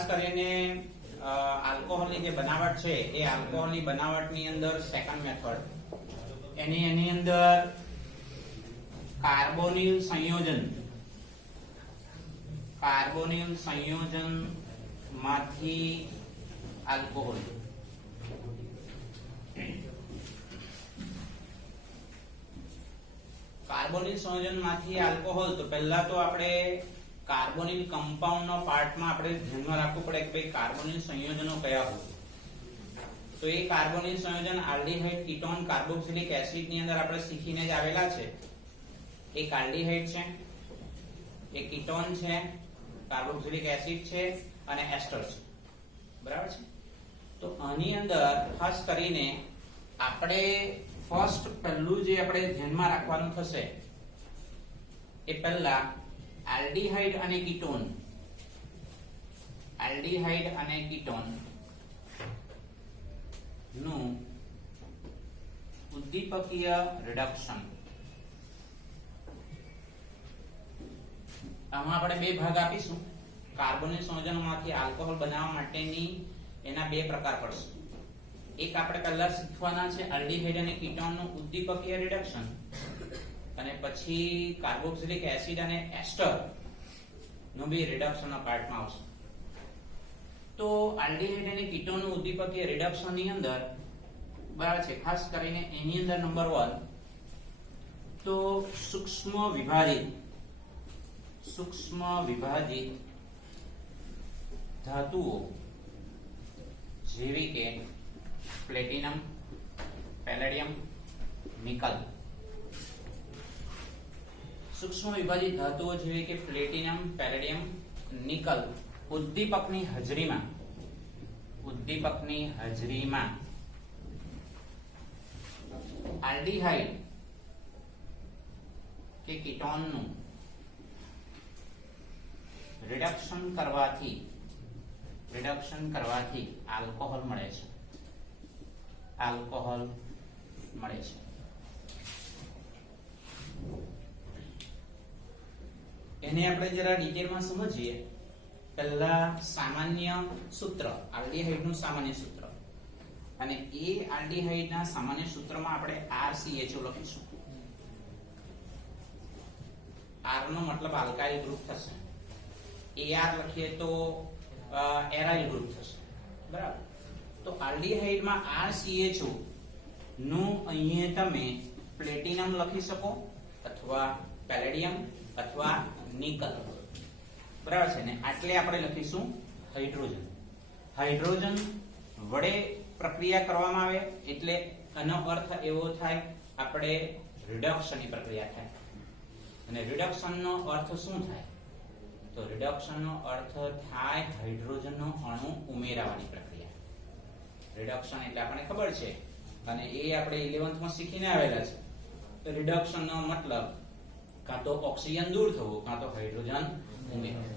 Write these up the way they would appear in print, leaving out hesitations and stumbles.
ખાસ કરીને આલ્કોહોલની જે બનાવટ છે એ આલ્કોહોલની બનાવટની અંદર સેકન્ડ મેથડ એની અંદર કાર્બોનિલ સંયોજન માંથી આલ્કોહોલ કાર્બોનિલ સંયોજનમાંથી આલ્કોહોલ તો પહેલા તો આપણે કાર્બોનિલ કમ્પાઉન્ડનો પાર્ટમાં આપણે ધ્યાનમાં રાખવું પડે કે ભાઈ કાર્બોનિલ સંયોજનો કયા હોય. તો એ કાર્બોનિલ સંયોજન આલ્ડીહાઇડ કીટોન કાર્બોક્સિલિક એસિડ ની અંદર આપણે શીખીને જ આવેલા છે. એક આલ્ડીહાઇડ છે, એક કીટોન છે, કાર્બોક્સિલિક એસિડ છે અને એસ્ટર છે. બરાબર છે. તો આની અંદર ખાસ કરીને આપણે ફર્સ્ટ પહેલું જે આપણે ધ્યાનમાં રાખવાનું થશે એ પહેલા આલ્ડીહાઇડ અને કીટોન નું ઉદ્દીપકીય રિડક્શન. આમાં આપણે બે ભાગ આપીશું. કાર્બોનિલ સંયોજનોમાંથી આલ્કોહોલ બનાવવા માટેની એના બે પ્રકાર પડશે. એક આપણે પહેલા શીખવાના છે આલ્ડીહાઇડ અને કીટોન નું ઉદ્દીપકીય રિડક્શન, અને પછી કાર્બોક્સિલિક એસિડ અને એસ્ટર નું બી રિડક્શન ના પાર્ટમાં આવશે. તો આલ્ડીહાઇડ અને કીટોન નું ઉદ્દીપકીય રિડક્શન ની અંદર બરાબર છે, ખાસ કરીને એની અંદર નંબર 1 તો સૂક્ષ્મ વિભાજિત ધાતુઓ જેવી કે પ્લેટિનમ, પેલેડિયમ, નિકલ. સૂક્ષ્મ વિભાજિત ધાતુઓ જેવી કે પ્લેટિનમ, પેલેડિયમ, નિકલ ઉદ્દીપકની હાજરીમાં આલ્ડીહાઇડ કે કીટોનનું રિડક્શન કરવાથી આલ્કોહોલ મળે છે. એને આપણે જરા ડિટેલમાં સમજીએ. પહેલા સામાન્ય સૂત્ર, આલ્ડીહાઇડનું સામાન્ય સૂત્ર, અને એ આલ્ડીહાઇડના સામાન્ય સૂત્રમાં આપણે RCHO લખીશું. R નો મતલબ આલ્કાઇલ ગ્રુપ થશે. AR લખીએ તો એરાઇલ ગ્રુપ થશે. બરાબર. તો આલ્ડીહાઇડમાં RCHO નું અહીંયા તમે પ્લેટિનમ લખી શકો અથવા પેલેડિયમ અથવા નિકલ. બરાબર છે ને. આટલે આપણે લખીશું હાઇડ્રોજન વડે પ્રક્રિયા કરવામાં આવે એટલે આનો અર્થ એવો થાય આપણે રિડક્શનની પ્રક્રિયા થાય. અને રિડક્શનનો અર્થ શું થાય? તો રિડક્શનનો અર્થ થાય હાઇડ્રોજનનો અણુ ઉમેરવાની પ્રક્રિયા. રિડક્શન એટલે આપણને ખબર છે અને એ આપણે 11th માં શીખીને આવેલા છે. રિડક્શનનો મતલબ કાં તો ઓક્સિજન દૂર થવું કાં તો હાઇડ્રોજન ઉમેરવું.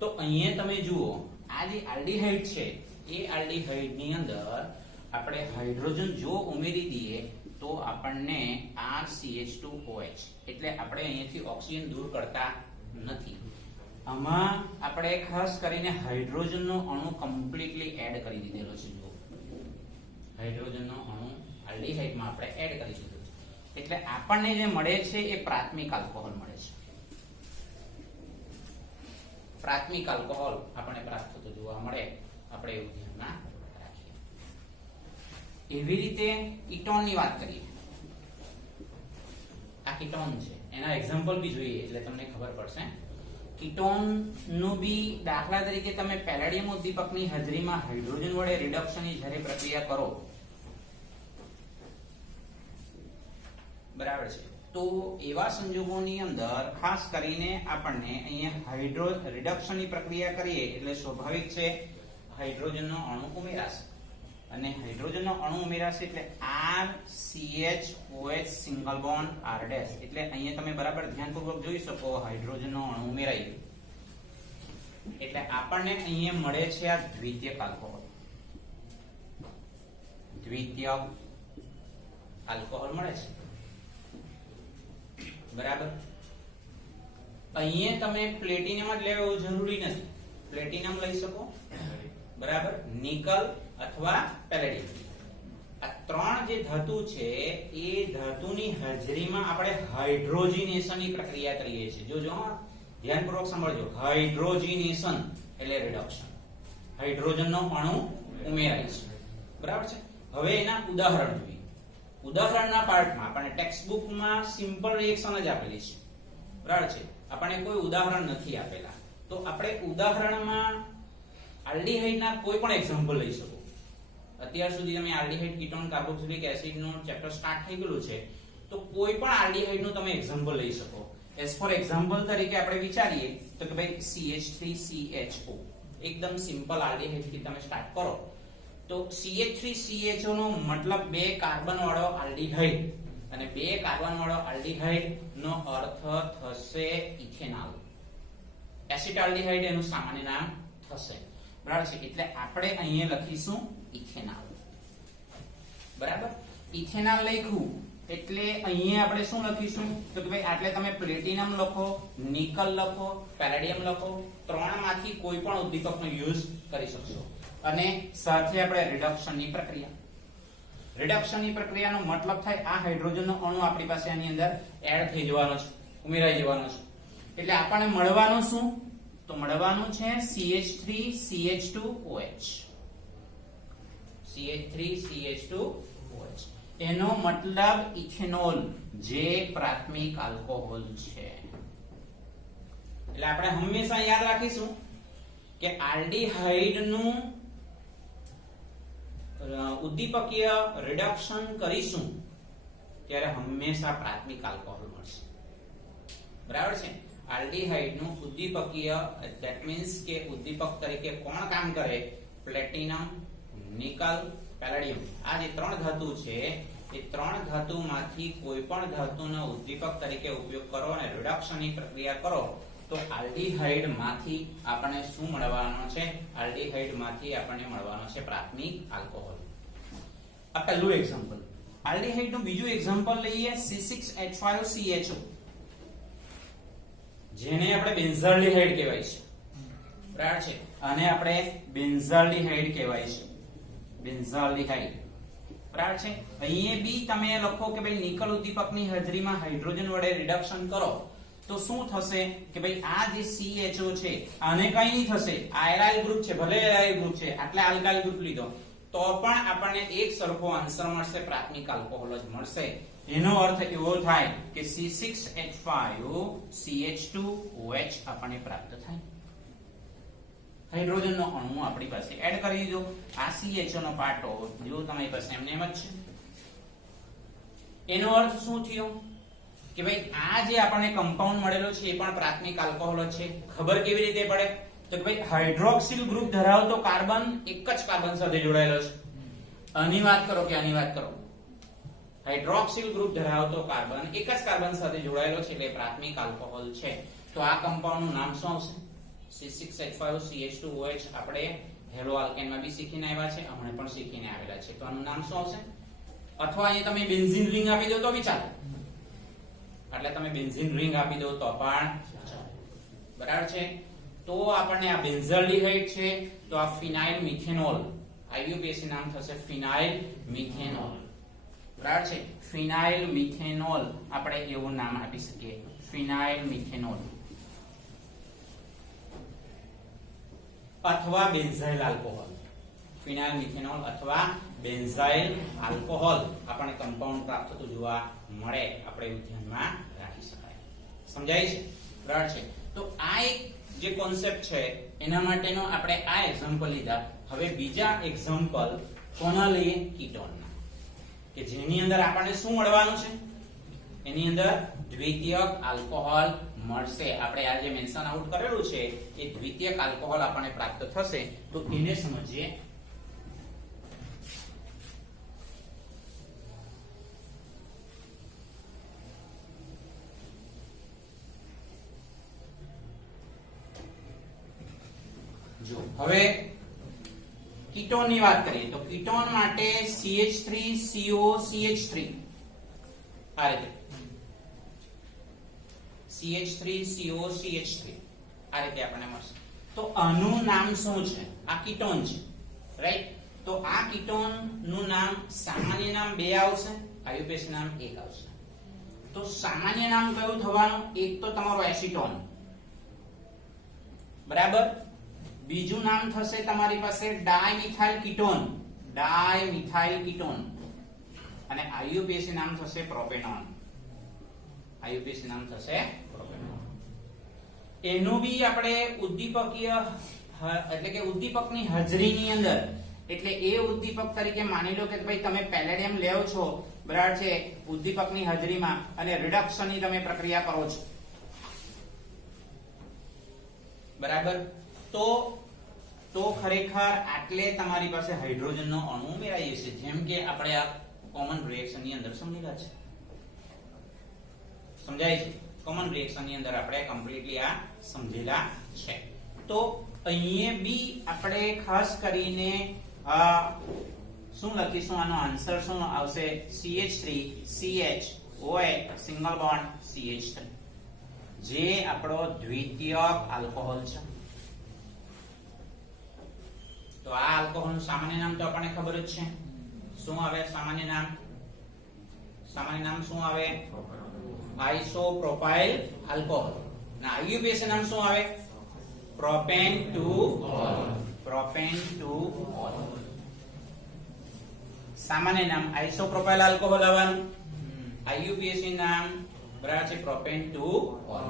તો અહીંયા તમે જુઓ આ જે આલ્ડીહાઇડ છે એ આલ્ડીહાઇડ ની અંદર આપણે હાઇડ્રોજન જો ઉમેરી દઈએ તો આપણને RCH2OH એટલે આપણે અહીંયાથી ઓક્સિજન દૂર કરતા નથી. આમાં આપણે ખાસ કરીને હાઇડ્રોજનનો અણુ કમ્પ્લીટલી એડ કરી દીધેલો છે. જો હાઇડ્રોજનનો અણુ આલ્ડીહાઇડમાં આપણે એડ કરી દીધો છે એટલે આપણને જે મળે છે એ પ્રાથમિક આલ્કોહોલ મળે છે. પ્રાથમિક આલ્કોહોલ આપણને પ્રાપ્ત થતો જોવા મળે. આપણે એવું ધ્યાનમાં રાખીએ. એવી રીતે કીટોનની વાત કરીએ. આ કીટોન છે, એના એક્ઝામ્પલ બી જોઈએ એટલે તમને ખબર પડશે. કીટોન નું બી દાખલા તરીકે તમે પેલેડિયમ ઉદ્દીપકની હાજરીમાં હાઇડ્રોજન વડે રિડક્શનની જ્યારે પ્રક્રિયા કરો, બરાબર છે, તો એવા સંજોગોની અંદર ખાસ કરીને આપણને અહીંયા રિડક્શનની પ્રક્રિયા કરીએ એટલે સ્વાભાવિક છે હાઇડ્રોજનનો અણુ ઉમેરાશે. અને હાઇડ્રોજનનો અણુ ઉમેરાશે એટલે RCHOH single bond R dash. એટલે અહીંયા તમે બરાબર ધ્યાનપૂર્વક જોઈ શકો હાઇડ્રોજનનો અણુ ઉમેરાઈ ગયો એટલે આપણને અહીંયા મળે છે આ દ્વિતીયક આલ્કોહોલ. દ્વિતીયક આલ્કોહોલ મળે છે. બરાબર. અહીંયા તમે પ્લેટિનમ જ લેવું જરૂરી નથી. પ્લેટિનમ લઈ શકો, બરાબર, નિકલ અથવા પેલેડિયમ. આ ત્રણ જે ધાતુ છે એ ધાતુની હાજરીમાં આપણે હાઇડ્રોજિનેશનની પ્રક્રિયા કરીએ છીએ. જોજો ધ્યાનપૂર્વક સાંભળજો. હાઇડ્રોજિનેશન એટલે રિડક્શન. હાઇડ્રોજનનો અણુ ઉમેરાય છે, બરાબર છે. હવે એના ઉદાહરણ જોઈએ. ઉદાહરણના પાર્ટમાં આપણને ટેક્સ્ટ બુકમાં સિમ્પલ રિએક્શન જ આપેલી છે, બરાબર છે. આપણને કોઈ ઉદાહરણ નથી આપેલા, તો આપણે ઉદાહરણમાં આલ્ડીહાઇડના કોઈ પણ એક્ઝામ્પલ લઈ શકો. અત્યાર સુધી તમે આલ્ડીહાઇડ, કીટોન, કાર્બોક્સિલિક એસિડનું ચેપ્ટર સ્ટાર્ટ થઈ ગયું છે, તો કોઈ પણ આલ્ડીહાઇડનું તમે એક્ઝામ્પલ લઈ શકો. એઝ ફોર એક્ઝામ્પલ તરીકે આપણે વિચારીએ તો કે ભાઈ CH3CHO એકદમ સિમ્પલ આલ્ડીહાઇડ થી તમે સ્ટાર્ટ કરો તો CH3CHO નો મતલબ બે કાર્બન વાળો આલ્ડીહાઇડ, અને બે કાર્બન વાળો આલ્ડીહાઇડ નો અર્થ થશે ઇથેનોલ. એસિટાલ્ડીહાઇડ એનું સામાન્ય નામ થશે, બરાબર છે. એટલે આપણે અહીંયા લખીશું ઇથેનોલ, બરાબર. ઇથેનોલ લખ્યું એટલે અહીંયા આપણે શું લખીશું તો કે ભાઈ આટલે તમે પ્લેટિનમ લખો, નિકલ લખો, પેલેડિયમ લખો, ત્રણમાંથી કોઈ પણ ઉદ્દીપકનો યુઝ કરી શકશો. અને સાથે આપણે રિડક્શનની પ્રક્રિયા. રિડક્શનની પ્રક્રિયાનો મતલબ થાય આ હાઇડ્રોજનનો અણુ આપણી પાસે આની અંદર એડ થઈ જવાનો છે, ઉમેરાઈ જવાનો છે. એટલે આપણને મળવાનું શું તો મળવાનું છે CH3CH2OH. CH3CH2OH એનો મતલબ ઇથેનોલ, જે પ્રાથમિક આલ્કોહોલ છે. એટલે આપણે હંમેશા યાદ રાખીશું કે આલ્ડીહાઇડનું ઉદ્દીપકીય રિડક્શન કરીશું ત્યારે હંમેશા પ્રાથમિક આલ્કોહોલ મળશે, બરાબર છે. આલ્ડીહાઇડનું ઉદ્દીપકીય, ધેટ મીન્સ કે ઉદ્દીપક તરીકે કોણ કામ કરે? Platinum, nickel, palladium. આ જે ત્રણ ધાતુ છે એ ત્રણ ધાતુમાંથી કોઈ પણ ધાતુનો ઉદ્દીપક તરીકે ઉપયોગ કરો અને રિડક્શનની પ્રક્રિયા કરો તો આલ્ડીહાઇડ માંથી આપણને શું મળવાનો છે? આલ્ડીહાઇડ માંથી આપણને મળવાનો છે પ્રાથમિક આલ્કોહોલ. આ પહેલું એક્ઝામ્પલ. આલ્ડીહાઇડ નું બીજું એક્ઝામ્પલ લઈએ, C6H5CHO, જેને આપણે બેન્ઝાલ્ડીહાઇડ કહેવાય છે, બરાબર છે. આને આપણે બેન્ઝાલ્ડીહાઇડ કહેવાય છે, બેન્ઝાલ્ડીહાઇડ, બરાબર છે. અહીંયા બી તમે લખો કે ભાઈ નિકલ ઉદ્દીપકની હાજરીમાં હાઇડ્રોજન વડે રિડક્શન કરો તો શું થશે કે ભાઈ આ જે CHO છે આને કઈ નહીં થશે, આયરાઇલ ગ્રુપ છે, ભલે આયરાઇલ ગ્રુપ છે, આટલે આલ્કાઇલ ગ્રુપ લીધો તો પણ આપણને એક સરખો આન્સર મળશે, પ્રાથમિક આલ્કોહોલ જ મળશે. એનો અર્થ એવો થાય કે C6H5CH2OH આપણને પ્રાપ્ત થાય. હાઇડ્રોજનનો અણુ આપણી પાસે એડ કરી દીધો. આ CHO નો પાર્ટો જો તમારી પાસે એમને એમ જ છે. એનો અર્થ શું થયો કે ભાઈ આ જે આપણને કમ્પાઉન્ડ મળેલો છે એ પણ પ્રાથમિક આલ્કોહોલ છે. ખબર કેવી રીતે પડે તો કે ભાઈ હાઇડ્રોક્સિલ ગ્રુપ ધરાવતો કાર્બન એક જ કાર્બન સાથે જોડાયેલો છે. આની વાત કરો કે આની વાત કરો, હાઇડ્રોક્સિલ ગ્રુપ ધરાવતો કાર્બન એક જ કાર્બન સાથે જોડાયેલો છે એટલે પ્રાથમિક આલ્કોહોલ છે. તો આ કમ્પાઉન્ડનું નામ શું આવશે? C6H5CH2OH. આપણે હેલો આલ્કેનમાં બી શીખીને આવ્યા છે, હમણાં પણ શીખીને આવેલા છે. તો આનું નામ શું આવશે? અથવા અહીંયા તમે બેન્ઝીન રિંગ આપી દો તો બી ચાલે, એટલે તમે બેન્ઝીન રિંગ આપી દો તો પણ ચાલે, બરાબર છે. તો આપણને આ બેન્ઝાલ્ડીહાઇડ છે તો આ ફિનાઇલ મિથેનોલ, IUPAC નામ થશે ફિનાઇલ મિથેનોલ, બરાબર છે. ફિનાઇલ મિથેનોલ આપણે એવું નામ આપી શકીએ, ફિનાઇલ મિથેનોલ અથવા બેન્ઝાઇલ આલ્કોહોલ. ફિનાઇલ મિથેનોલ અથવા બેન્ઝાઇલ આલ્કોહોલ આપણને કમ્પાઉન્ડ પ્રાપ્ત થતું જોવા મળે, આપણે એવું ધ્યાનમાં રાખી શકાય. સમજાય છે? બરાબર છે. તો આ એક જે કોન્સેપ્ટ છે એના માટેનો આપણે આ એક્ઝામ્પલ લીધા. હવે બીજા એક્ઝામ્પલ કોના લઈએ? કીટોનના, કે જેની અંદર આપણને શું મળવાનું છે? એની અંદર દ્વિતીયક આલ્કોહોલ મળશે. આપણે આ જે મેન્શન આઉટ કરેલું છે એ દ્વિતીયક આલ્કોહોલ આપણને પ્રાપ્ત થશે. તો એને સમજીએ. જો હવે કીટોન ની વાત કરીએ તો કીટોન માટે CH3COCH3 આ રીતે, CH3COCH3 આ રીતે આપણને મળશે. તો આનું નામ શું છે? આ કીટોન છે, રાઈટ? તો આ કીટોન નું નામ, સામાન્ય નામ 2 આવશે, આયુપીએસી નામ 1 આવશે. તો સામાન્ય નામ કયું થવાનું? એક તો તમારો એસીટોન, બરાબર. બીજું નામ થશે તમારી પાસે ડાયમિથાઇલ કીટોન, ડાયમિથાઇલ કીટોન. અને આયુપીએસી નામ થશે પ્રોપેનોન, આયુપીએસી નામ થશે પ્રોપેનોન. એનું બી આપણે ઉદ્દીપકીય એટલે કે ઉદ્દીપકની હાજરીની અંદર, એટલે એ ઉદ્દીપક તરીકે માની લો કે ભાઈ તમે પેલેડિયમ લેવો છો, બરાબર છે, ઉદ્દીપકની હાજરીમાં, અને રિડક્શનની તમે પ્રક્રિયા કરો છો, બરાબર. તો ખરેખર આટલે તમારી પાસે હાઇડ્રોજનનો અણુ ઉમેરાય છે, જેમ કે આપણે આ કોમન રિએક્શન ની અંદર સમજેલા છે, સમજાય છે? કોમન રિએક્શન ની અંદર આપણે કમ્પ્લીટલી આ સમજેલા છે. તો અહીંયા બી આપણે ખાસ કરીને શું લખીશું? આનો આન્સર શું આવશે? CH3CHOH સિંગલ બોન્ડ CH3, જે આપણો દ્વિતીયક આલ્કોહોલ છે. તો આ આલ્કોહોલનું સામાન્ય નામ તો આપણને ખબર જ છે. શું આવે સામાન્ય નામ? સામાન્ય નામ શું આવે? આઇસોપ્રોપાઇલ આલ્કોહોલ. ના, આયુપીએસી નામ શું આવે? Propane to all. સામાન્ય નામ આઇસોપ્રોપાઇલ આલ્કોહોલ આવવાનું. આયુપીએસી નામ બરાબર છે પ્રોપેન ટુ ઓલ.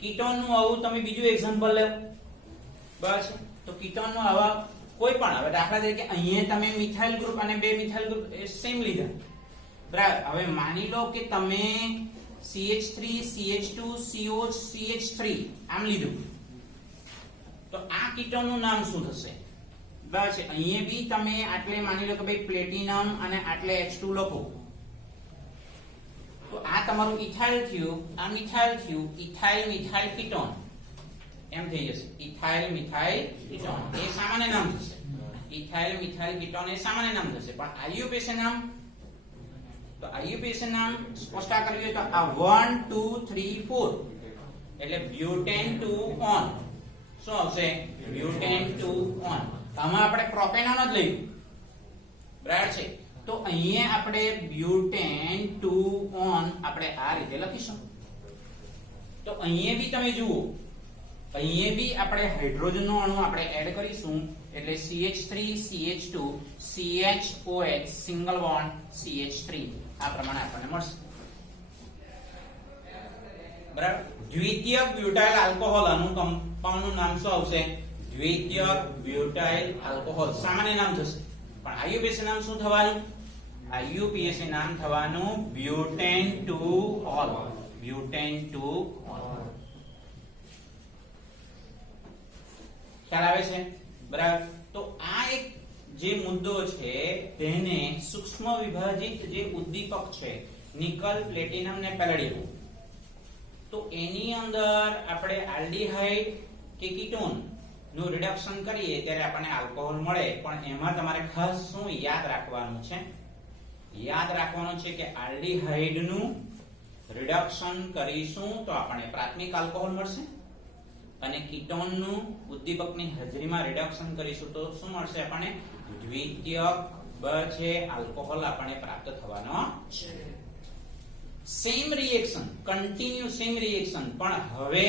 કીટોન નું આવું તમે બીજું એક્ઝામ્પલ લો, બસ. તો કીટોન નું આવા કોઈ પણ, હવે દાખલા તરીકે અહીંયા તમે મિથાઇલ ગ્રુપ અને 2 મિથાઇલ ગ્રુપ સેમ લીધા, બરાબર. હવે માની લો કે તમે CH3 CH2 COH CH3 આમ લીધું, તો આ કીટોન નું નામ શું થશે? બસ અહીંયા બી તમે આટલે માની લો કે ભાઈ પ્લેટિનમ અને આટલે H2 લખો, તો આ તમારું ઇથાઇલ થયું, આ મિથાઇલ થયું, ઇથાઇલ મિથાઇલ કીટોન એમ થઈ જશે. ઇથાઇલ મિથાઇલ કીટોન એ સામાન્ય નામ થશે. ઇથાઇલ મિથાઇલ કીટોન એ સામાન્ય નામ થશે. પણ આયુપીએસી નામ, તો આયુપીએસી નામ સ્પષ્ટ કરવી હોય તો આ 1 2 3 4 એટલે બ્યુટેન 2 ઓન. શું આવશે? Butane 2 on. આમાં આપણે પ્રોપેનોન જ લઈશું, બરાબર છે. તો અહીંયા આપણે બ્યુટેન 2 ઓન આપણે આ રીતે લખીશું. તો અહીંયા બી તમે જુઓ, અહીંયા બી આપણે હાઇડ્રોજનનો અણુ આપણે એડ કરીશું, એટલે CH3 CH2 CHOH single bond CH3 આ પ્રમાણે આપણને મળશે, બરાબર. દ્વિતીયક બ્યુટાઇલ આલ્કોહોલ આનું કમ્પાઉન્ડનું નામ શું આવશે? દ્વિતીયક બ્યુટાઇલ આલ્કોહોલ સામાન્ય નામ થશે. પણ આયુપીએસી નામ શું થવાનું? આયુપીએસી નામ થવાનું બ્યુટેન 2 ઓલ. Butane 2 all. ખ્યાલ આવે છે? બરાબર. તો આ એક જે મુદ્દો છે તેને સૂક્ષ્મ વિભાજિત જે ઉદ્દીપક છે નિકલ, પ્લેટિનમ ને પેલેડિયમ, તો એની અંદર આપણે આલ્ડીહાઇડ કે કીટોન નું રિડક્શન કરીએ ત્યારે આપણને આલ્કોહોલ મળે. પણ એમાં તમારે ખાસ શું યાદ રાખવાનું છે? યાદ રાખવાનું છે કે આલ્ડીહાઇડ નું રિડક્શન કરીશું તો આપણને પ્રાથમિક આલ્કોહોલ મળશે, અને કીટોન નું ઉદ્દીપકની હાજરીમાં રિડક્શન કરીશું તો શું મળશે આપણને? દ્વિતીયક છે આલ્કોહોલ આપણને પ્રાપ્ત થવાનો છે. Same reaction, continue same reaction, પણ હવે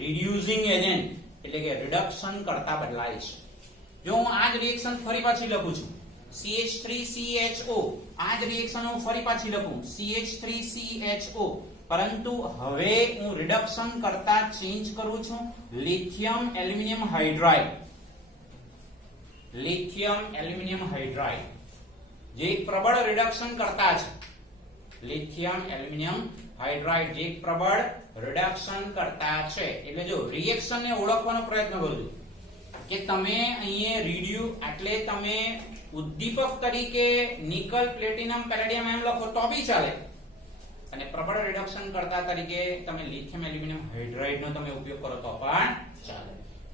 રિડ્યુસિંગ એજન્ટ એટલે કે રિડક્શન કરતા બદલાય છે. જો હું આ જ રિએક્શન ફરી પાછી લખું છું, CH3CHO, આ જ રિએક્શન હું ફરી પાછી લખું CH3CHO, પરંતુ હવે હું રિડક્શન કરતા ચેન્જ કરું છું lithium aluminium hydride. Lithium aluminium hydride જે એક પ્રબળ રિડક્શન કરતા છે. લિથિયમ એલ્યુમિનિયમ હાઇડ્રાઇડ જે એક પ્રબળ રિડક્શન કરતા છે. એટલે જો રિએક્શન ને ઓળખવાનો પ્રયત્ન કરજો કે તમે અહીંયા રીડ્યુ એટલે તમે ઉદ્દીપક તરીકે નિકલ, પ્લેટિનમ, પેલેડિયમ એમ લખો તો બી ચાલે, અને પ્રબળ રિડક્શન કરતા તરીકે તમે લિથિયમ એલ્યુમિનિયમ હાઇડ્રાઇડ નો તમે ઉપયોગ કરો તો પણ ચાલે.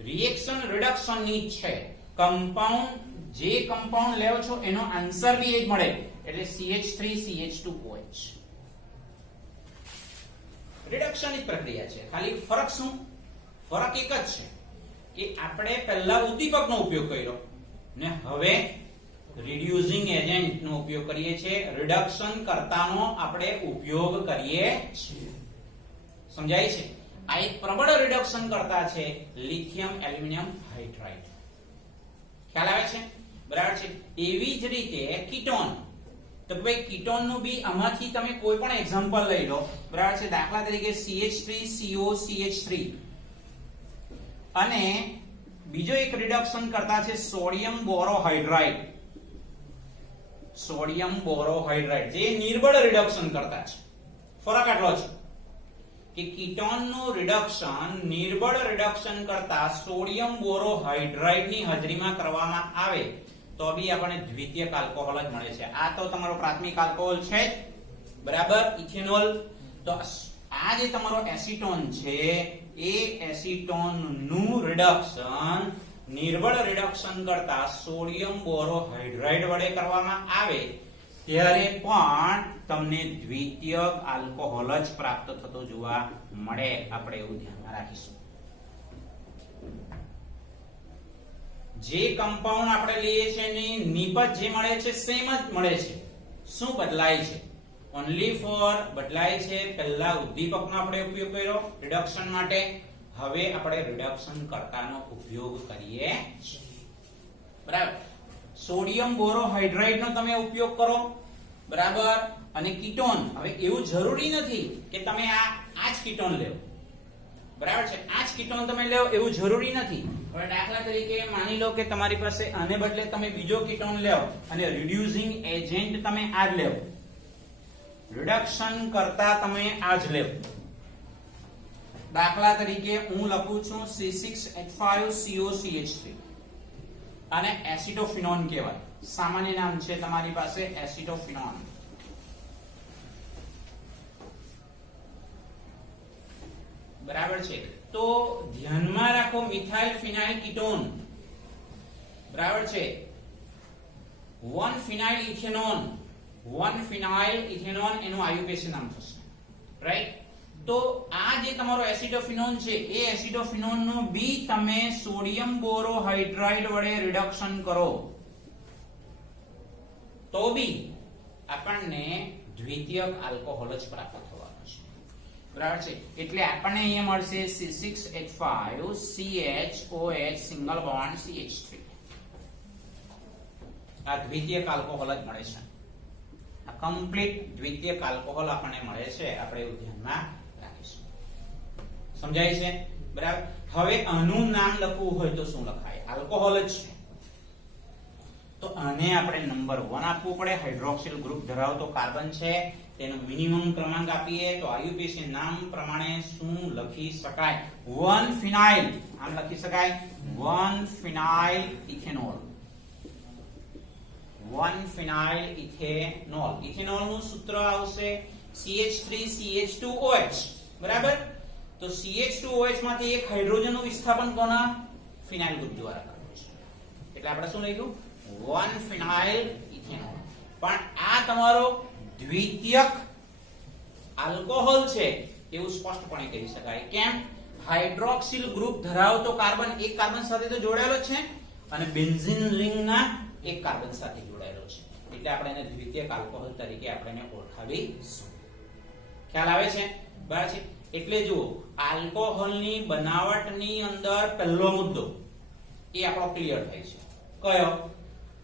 રિએક્શન રિડક્શન ની છે. કમ્પાઉન્ડ જે કમ્પાઉન્ડ લેવો છો એનો આન્સર બી એ જ મળે, એટલે CH3CH2OH. રિડક્શન ની પ્રક્રિયા છે, ખાલી ફરક શું? ફરક એક જ છે કે આપણે પહેલા ઉદ્દીપકનો ઉપયોગ કર્યો ને હવે રિડ્યુસિંગ એજન્ટ નો ઉપયોગ કરીએ છીએ, રિડક્શન કર્તાનો આપણે ઉપયોગ કરીએ છીએ. સમજાય છે? આ એક પ્રબળ રિડક્શન કરતા છે લિથિયમ એલ્યુમિનિયમ હાઇડ્રાઇડ. ખ્યાલ આવે છે? બરાબર છે. એવી જ રીતે કીટોન, તો ભાઈ કીટોન નું બી આમાંથી તમે કોઈ પણ એક્ઝામ્પલ લઈ લો. બરાબર છે. દાખલા તરીકે CH3COCH3 અને બીજો એક રિડક્શન કરતા છે સોડિયમ બોરોહાઇડ્રાઇડ. સોડિયમ બોરોહાઇડ્રાઇડ જે નિર્બળ રિડક્શન કરતા છે. ફરક આટલો છે કે કીટોન નું રિડક્શન નિર્બળ રિડક્શન કરતા સોડિયમ બોરોહાઇડ્રાઇડ ની હાજરીમાં કરવામાં આવે તો બી આપણને દ્વિતીયક આલ્કોહોલ જ મળે છે. આ તો તમારો પ્રાથમિક આલ્કોહોલ છે જ, બરાબર, ઇથેનોલ. તો આ જે તમારો એસીટોન છે એ એસીટોન નું રિડક્શન નિર્બળ રિડક્શન કરતા સોડિયમ બોરોહાઇડ્રાઇડ વડે કરવામાં આવે ત્યારે પણ તમને દ્વિતીયક આલ્કોહોલ જ પ્રાપ્ત થતો જોવા મળે. આપણે એવું ધ્યાનમાં રાખીશું. જે કમ્પાઉન્ડ આપણે લઈએ છીએ એની નિપજ જે મળે છે સેમ જ મળે છે. શું બદલાય છે? ઓન્લી ફોર બદલાય છે પહેલા ઉદ્દીપકનો આપણે ઉપયોગ કર્યો રિડક્શન માટે, હવે આપણે રિડક્શન કર્તાનો ઉપયોગ કરીએ છીએ. બરાબર. સોડિયમ બોરોહાઇડ્રાઇડ નો તમે ઉપયોગ કરો, બરાબર, અને કીટોન. હવે એવું જરૂરી નથી કે તમે આ જ કીટોન લેવો, બરાબર છે. આ જ કીટોન તમે લેવો એવું જરૂરી નથી. હવે દાખલા તરીકે માની લો કે તમારી પાસે આને બદલે તમે બીજો કીટોન લેવો અને રિડ્યુસિંગ એજન્ટ તમે આ જ લેવો, રિડક્શન કરતા તમે આ જ લેવો. દાખલા તરીકે હું લખું છું C6H5COCH3 અને એસિટોફિનોન કહેવાય. સામાન્ય નામ છે તમારી પાસે એસિટોફિનોન. બરાબર છે. તો ધ્યાનમાં રાખો મિથાઇલ ફિનાઇલ કીટોન, બરાબર છે, 1 ફિનાઇલ ઇથેનોન, 1 ફિનાઇલ ઇથેનોન એનું આયુપીએસી નામ થશે, રાઈટ. તો આ જે તમારો એસિટોફિનોન છે એ એસિટોફિનોન નું બી તમે સોડિયમ બોરોહાઇડ્રાઇડ વડે રિડક્શન કરો તો બી આપણને દ્વિતીયક આલ્કોહોલ જ પ્રાપ્ત થવાનો છે, બરાબર છે. એટલે આપણને અહીંયા મળશે C6H5CHOH સિંગલ બોન્ડ CH3. આ દ્વિતીયક આલ્કોહોલ જ મળે છે. આ કમ્પ્લીટ દ્વિતીયક આલ્કોહોલ આપણને મળે છે. આપણે એવું ધ્યાનમાં રાખીશું. સમજાય છે? બરાબર. હવે આનું નામ લખવું હોય તો શું લખાય? આલ્કોહોલ જ છે તો આને આપણે નંબર 1 આપવું પડે. હાઇડ્રોક્સિલ ગ્રુપ ધરાવતો કાર્બન છે તેનો મિનિમમ ક્રમાંક આપીએ તો આયુપીએસી નામ પ્રમાણે શું લખી શકાય? 1 ફિનાઇલ. આમ લખી શકાય 1 ફિનાઇલ ઇથેનોલ. 1 ફિનાઇલ ઇથેનોલ. ઇથેનોલ નું સૂત્ર આવશે CH3CH2OH, બરાબર. તો CH2OH માંથી એક હાઇડ્રોજન નું વિસ્થાપન કોના? ફિનાઇલ ગ્રુપ દ્વારા કરવું છે. એટલે આપણે શું લખ્યું? 1 ફિનાઇલ ઇથેનોલ. પણ આ તમારો દ્વિતીયક આલ્કોહોલ છે એવું સ્પષ્ટપણે કહી શકાય. કેમ? હાઇડ્રોક્સિલ ગ્રુપ ધરાવતો કાર્બન એક કાર્બન સાથે તો જોડાયેલો છે અને બેન્ઝીન રિંગના એક કાર્બન સાથે જોડાયેલો છે. એટલે આપણે એને દ્વિતીયક આલ્કોહોલ તરીકે આપણે એને ઓળખાવીશું. ખ્યાલ આવે છે? બરાબર છે. એટલે જુઓ, આલ્કોહોલની બનાવટની અંદર પહેલો મુદ્દો એ આપણો ક્લિયર થાય છે. કયો?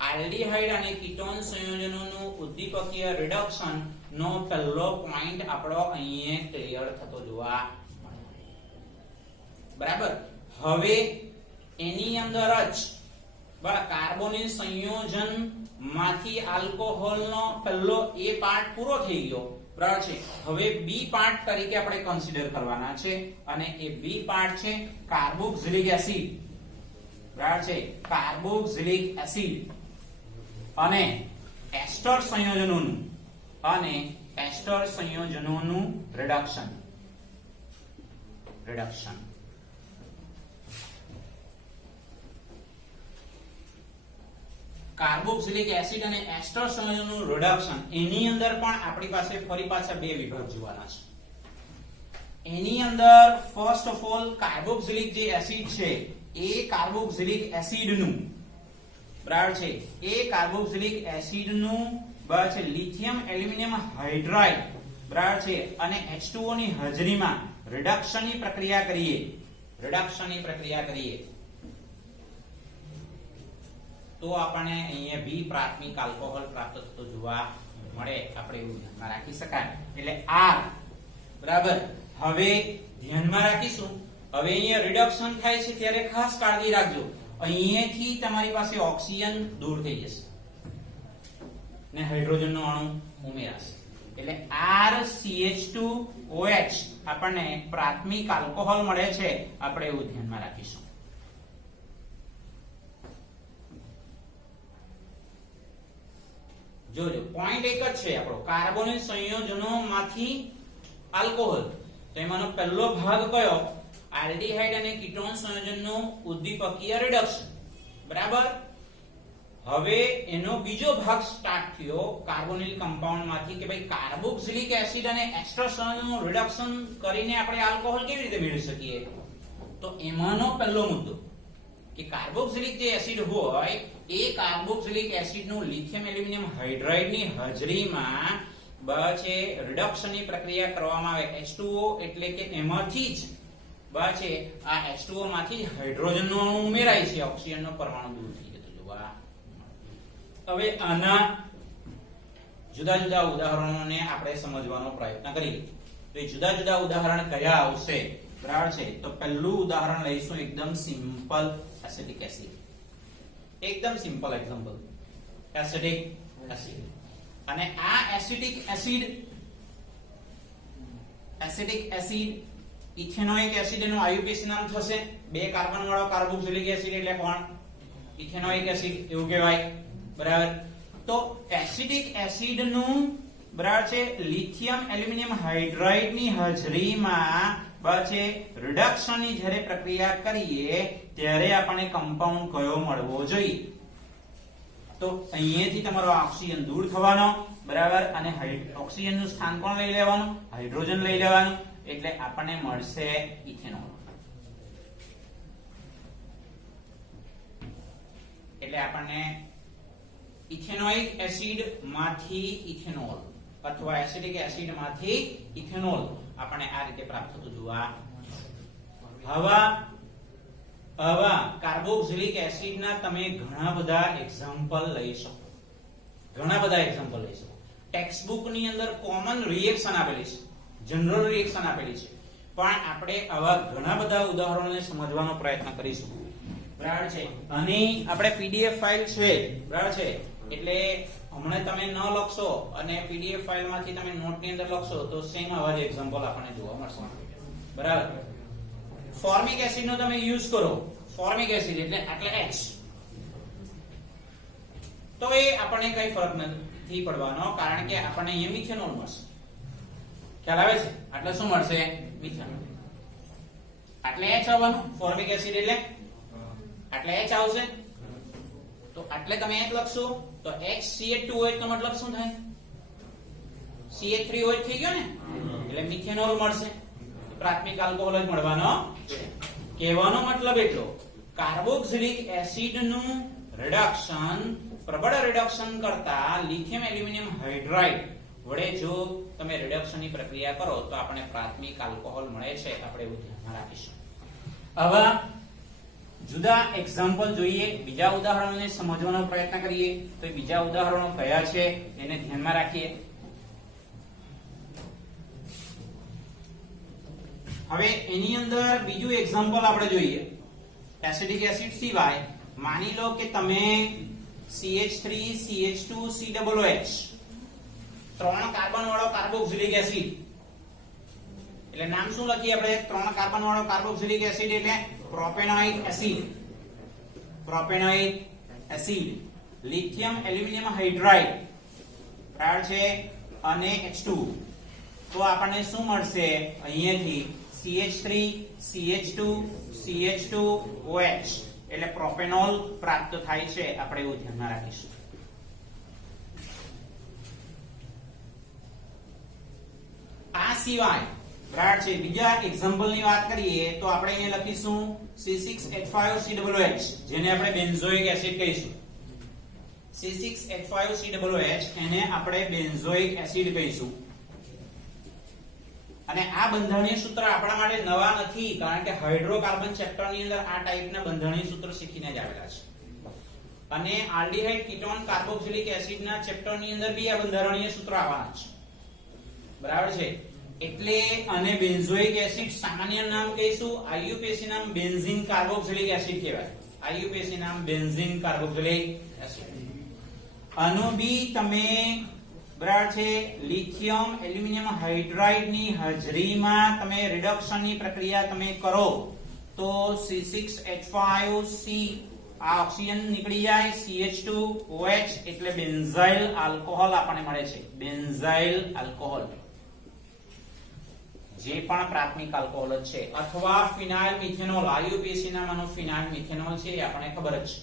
આલ્ડીહાઇડ અને કીટોન સંયોજનોનું ઉદ્દીપકીય રિડક્શન નો પહેલો પોઈન્ટ આપણો અહીંયા ક્લિયર થતો જોવા મળે, બરાબર. હવે એની અંદર જ કાર્બોનિલ સંયોજન માંથી આલ્કોહોલનો પહેલો એ પાર્ટ પૂરો થઈ ગયો, બરાબર છે. હવે બી પાર્ટ તરીકે આપણે કન્સિડર કરવાના છે અને એ બી પાર્ટ છે કાર્બોક્સિલિક એસિડ, બરાબર છે. કાર્બોક્સિલિક એસિડ અને એસ્ટર સંયોજનોનું રિડક્શન. કાર્બોક્સિલિક એસિડ અને એસ્ટર સંયોજનોનું રિડક્શન એની અંદર પણ આપણી પાસે ફરી પાછા બે વિભાગ જોવાના છે. એની અંદર ફર્સ્ટ ઓફ ઓલ કાર્બોક્સિલિક જે એસિડ છે એ કાર્બોક્સિલિક એસિડ નું બરાબર છે એ કાર્બોક્સિલિક એસિડ નું બરાબર છે લિથિયમ એલ્યુમિનિયમ હાઇડ્રાઇડ બરાબર છે અને H2O ની હાજરીમાં રિડક્શનની પ્રક્રિયા કરીએ તો આપણને અહીંયા બી પ્રાથમિક આલ્કોહોલ પ્રાપ્ત થતો જોવા મળે. આપણે એવું ધ્યાનમાં રાખી શકાય. એટલે R બરાબર. હવે ધ્યાનમાં રાખીશું, હવે અહીંયા રિડક્શન થાય છે ત્યારે ખાસ કાળજી રાખજો, અહીંયાથી તમારી પાસે ઓક્સિજન દૂર થઈ જશે ને હાઇડ્રોજનનો અણુ ઉમેરાશે. એટલે RCH2OH આપણને પ્રાથમિક આલ્કોહોલ મળે છે. આપણે એવું ધ્યાનમાં રાખીશું. જોજો પોઈન્ટ એક જ છે આપણો, કાર્બોનિલ સંયોજનોમાંથી આલ્કોહોલ. તો એમાંનો પહેલો ભાગ કયો? આલ્ડીહાઇડ અને કીટોન સંયોજનનું ઉદ્દીપકીય રિડક્શન. બરાબર. હવે એનો બીજો ભાગ સ્ટાર્ટ થયો કાર્બોનિલ કમ્પાઉન્ડ માંથી કે ભાઈ કાર્બોક્સિલિક એસિડ અને એસ્ટરસનનું રિડક્શન કરીને આપણે આલ્કોહોલ કેવી રીતે મેળવી શકીએ. તો એમાંનો પહેલો મુદ્દો કે કાર્બોક્સિલિક જે એસિડ હોય એ કાર્બોક્સિલિક એસિડનું લિથિયમ એલ્યુમિનિયમ હાઇડ્રાઇડની હાજરીમાં છે રિડક્શનની પ્રક્રિયા કરવામાં આવે. H2O એટલે કે એમાંથી જ છે આ H2O માંથી હાઇડ્રોજનનો અણુ ઉમેરાય છે, ઓક્સિજનનો પરમાણુ દૂર થઈ જતો જોવા. હવે આના જુદા જુદા ઉદાહરણોને આપણે સમજવાનો પ્રયત્ન કરીએ. તો એ જુદા જુદા ઉદાહરણ કયા આવશે બરાબર છે. તો પહેલું ઉદાહરણ લઈશું એકદમ સિમ્પલ એસિડિક એસિડ. એકદમ સિમ્પલ એક્ઝામ્પલ એસિડિક એસિડ. અને આ એસિડિક એસિડ ઇથેનોઇક એસિડ એનું IUPAC નામ થશે. 2 કાર્બન વાળો કાર્બોક્સિલિક એસિડ એટલે કોણ? ઇથેનોઇક એસિડ એવું કહેવાય. બરાબર. તો એસિડિક એસિડ નું બરાબર છે લિથિયમ એલ્યુમિનિયમ હાઇડ્રાઇડ ની હાજરીમાં છે રિડક્શનની જ્યારે પ્રક્રિયા કરીએ ત્યારે આપણને કમ્પાઉન્ડ કયો મળવો જોઈએ? તો અહીંયાથી તમારો ઓક્સિજન દૂર થવાનો બરાબર, અને ઓક્સિજન નું સ્થાન કોણ લઈ લેવાનું? હાઇડ્રોજન લઈ લેવાનું. એટલે આપણને મળશે ઇથેનોલ. એટલે આપણને ઇથેનોઇક એસિડ માંથી ઇથેનોલ અથવા એસિડિક એસિડ માંથી ઇથેનોલ આપણને આ રીતે પ્રાપ્ત થતું જોવા. આવા કાર્બોક્સિલિક એસિડના તમે ઘણા બધા એક્ઝામ્પલ લઈ શકો. ટેક્સ્ટ બુક ની અંદર કોમન રિએક્શન આપેલી છે, જનરલ રિએક્શન આપેલી છે, પણ આપણે આવા ઘણા બધા ઉદાહરણોને સમજવાનો પ્રયત્ન કરીશું. બરાબર છે. અને આપણે PDF ફાઇલ છે બરાબર છે, એટલે હમણાં તમે ન લખશો અને PDF ફાઇલમાંથી તમે નોટની અંદર લખશો તો સેમ આવા જ એક્ઝામ્પલ આપણને જોવા મળશે. બરાબર. ફોર્મિક એસિડ નો તમે યુઝ કરો, ફોર્મિક એસિડ એટલે આટલે H, તો એ આપણને કઈ ફરક નથી પડવાનો, કારણ કે આપણને અહીંયા મિથેનોલ મળશે. ખ્યાલ આવે છે? આટલે શું મળશે? મિથેનોલ. આટલે H આવવાનું, ફોર્મિક એસિડ એટલે આટલે H આવશે. તો આટલે તમે H લખશો તો HCH2OH નો મતલબ શું થાય? CH3OH થઈ ગયો ને, એટલે મિથેનોલ મળશે. પ્રાથમિક આલ્કોહોલ જ મળવાનો છે. કહેવાનો મતલબ એટલો, કાર્બોક્સિલિક એસિડ નું રિડક્શન, પ્રબળ રિડક્શન કરતા લિથિયમ એલ્યુમિનિયમ હાઇડ્રાઇડ વડે જો તમે રિડક્શનની પ્રક્રિયા કરો તો આપણે પ્રાથમિક આલ્કોહોલ મળે છે. આપણે એવું ધ્યાનમાં રાખીશું. આવા જુદા એક્ઝામ્પલ જોઈએ, બીજા ઉદાહરણોને સમજવાનો પ્રયત્ન કરીએ. તો બીજા ઉદાહરણો કયા છે એને ધ્યાનમાં રાખીએ. હવે એની અંદર બીજું એક્ઝામ્પલ આપણે જોઈએ. એસિડિક એસિડ સિવાય માની લો કે તમે CH3 CH2 COOH 3 કાર્બન વાળો કાર્બોક્સિલિક એસિડ, એટલે નામ શું લખીએ આપણે? 3 કાર્બન વાળો કાર્બોક્સિલિક એસિડ એટલે propanoic acid, lithium aluminium hydride બરાબર છે અને H2. તો આપણને શું મળશે? અહીંયાથી CH3 CH2 CH2OH એટલે પ્રોપેનોલ પ્રાપ્ત થાય છે. આપણે એવું ધ્યાનમાં રાખીશું. આ સિવાય બરાબર છે. બીજા એક્ઝામ્પલ ની વાત કરીએ તો આપણે અહીંયા લખીશું C6H5COOH, જેને આપણે બેન્ઝોઇક એસિડ કહીશું. C6H5COOH એને આપણે બેન્ઝોઇક એસિડ કહીશું. અને આ બંધારણીય સૂત્ર આપણા માટે નવા નથી, કારણ કે હાઇડ્રોકાર્બન ચેપ્ટર ની અંદર આ ટાઈપના બંધારણીય સૂત્ર શીખીને જ આવેલા છે. અને આલ્ડીહાઇડ કીટોન કાર્બોક્સિલિક એસિડ ના ચેપ્ટર ની અંદર બી આ બંધારણીય સૂત્ર આવવાના છે. બરાબર છે. એટલે આને બેન્ઝોઇક એસિડ સામાન્ય નામ કહીશું. આઈયુપીએસી નામ બેન્ઝીન કાર્બોક્સિલિક એસિડ કહેવાય. આઈયુપીએસી નામ બેન્ઝીન કાર્બોક્સિલિક એસિડ. આનું બી તમે બરાબર છે લિથિયમ એલ્યુમિનિયમ હાઇડ્રાઇડ ની હાજરીમાં તમે રિડક્શન ની પ્રક્રિયા તમે કરો તો C6H5C આ ઓક્સિજન નીકળી જાય, CH2OH એટલે બેન્ઝાઇલ આલ્કોહોલ આપણને મળે છે. બેન્ઝાઇલ આલ્કોહોલ જે પણ પ્રાથમિક આલ્કોહોલ છે, અથવા ફિનાઇલ મિથેનોલ. આઈયુપીએસી નામનો ફિનાઇલ મિથેનોલ છે, એ આપણને ખબર જ છે,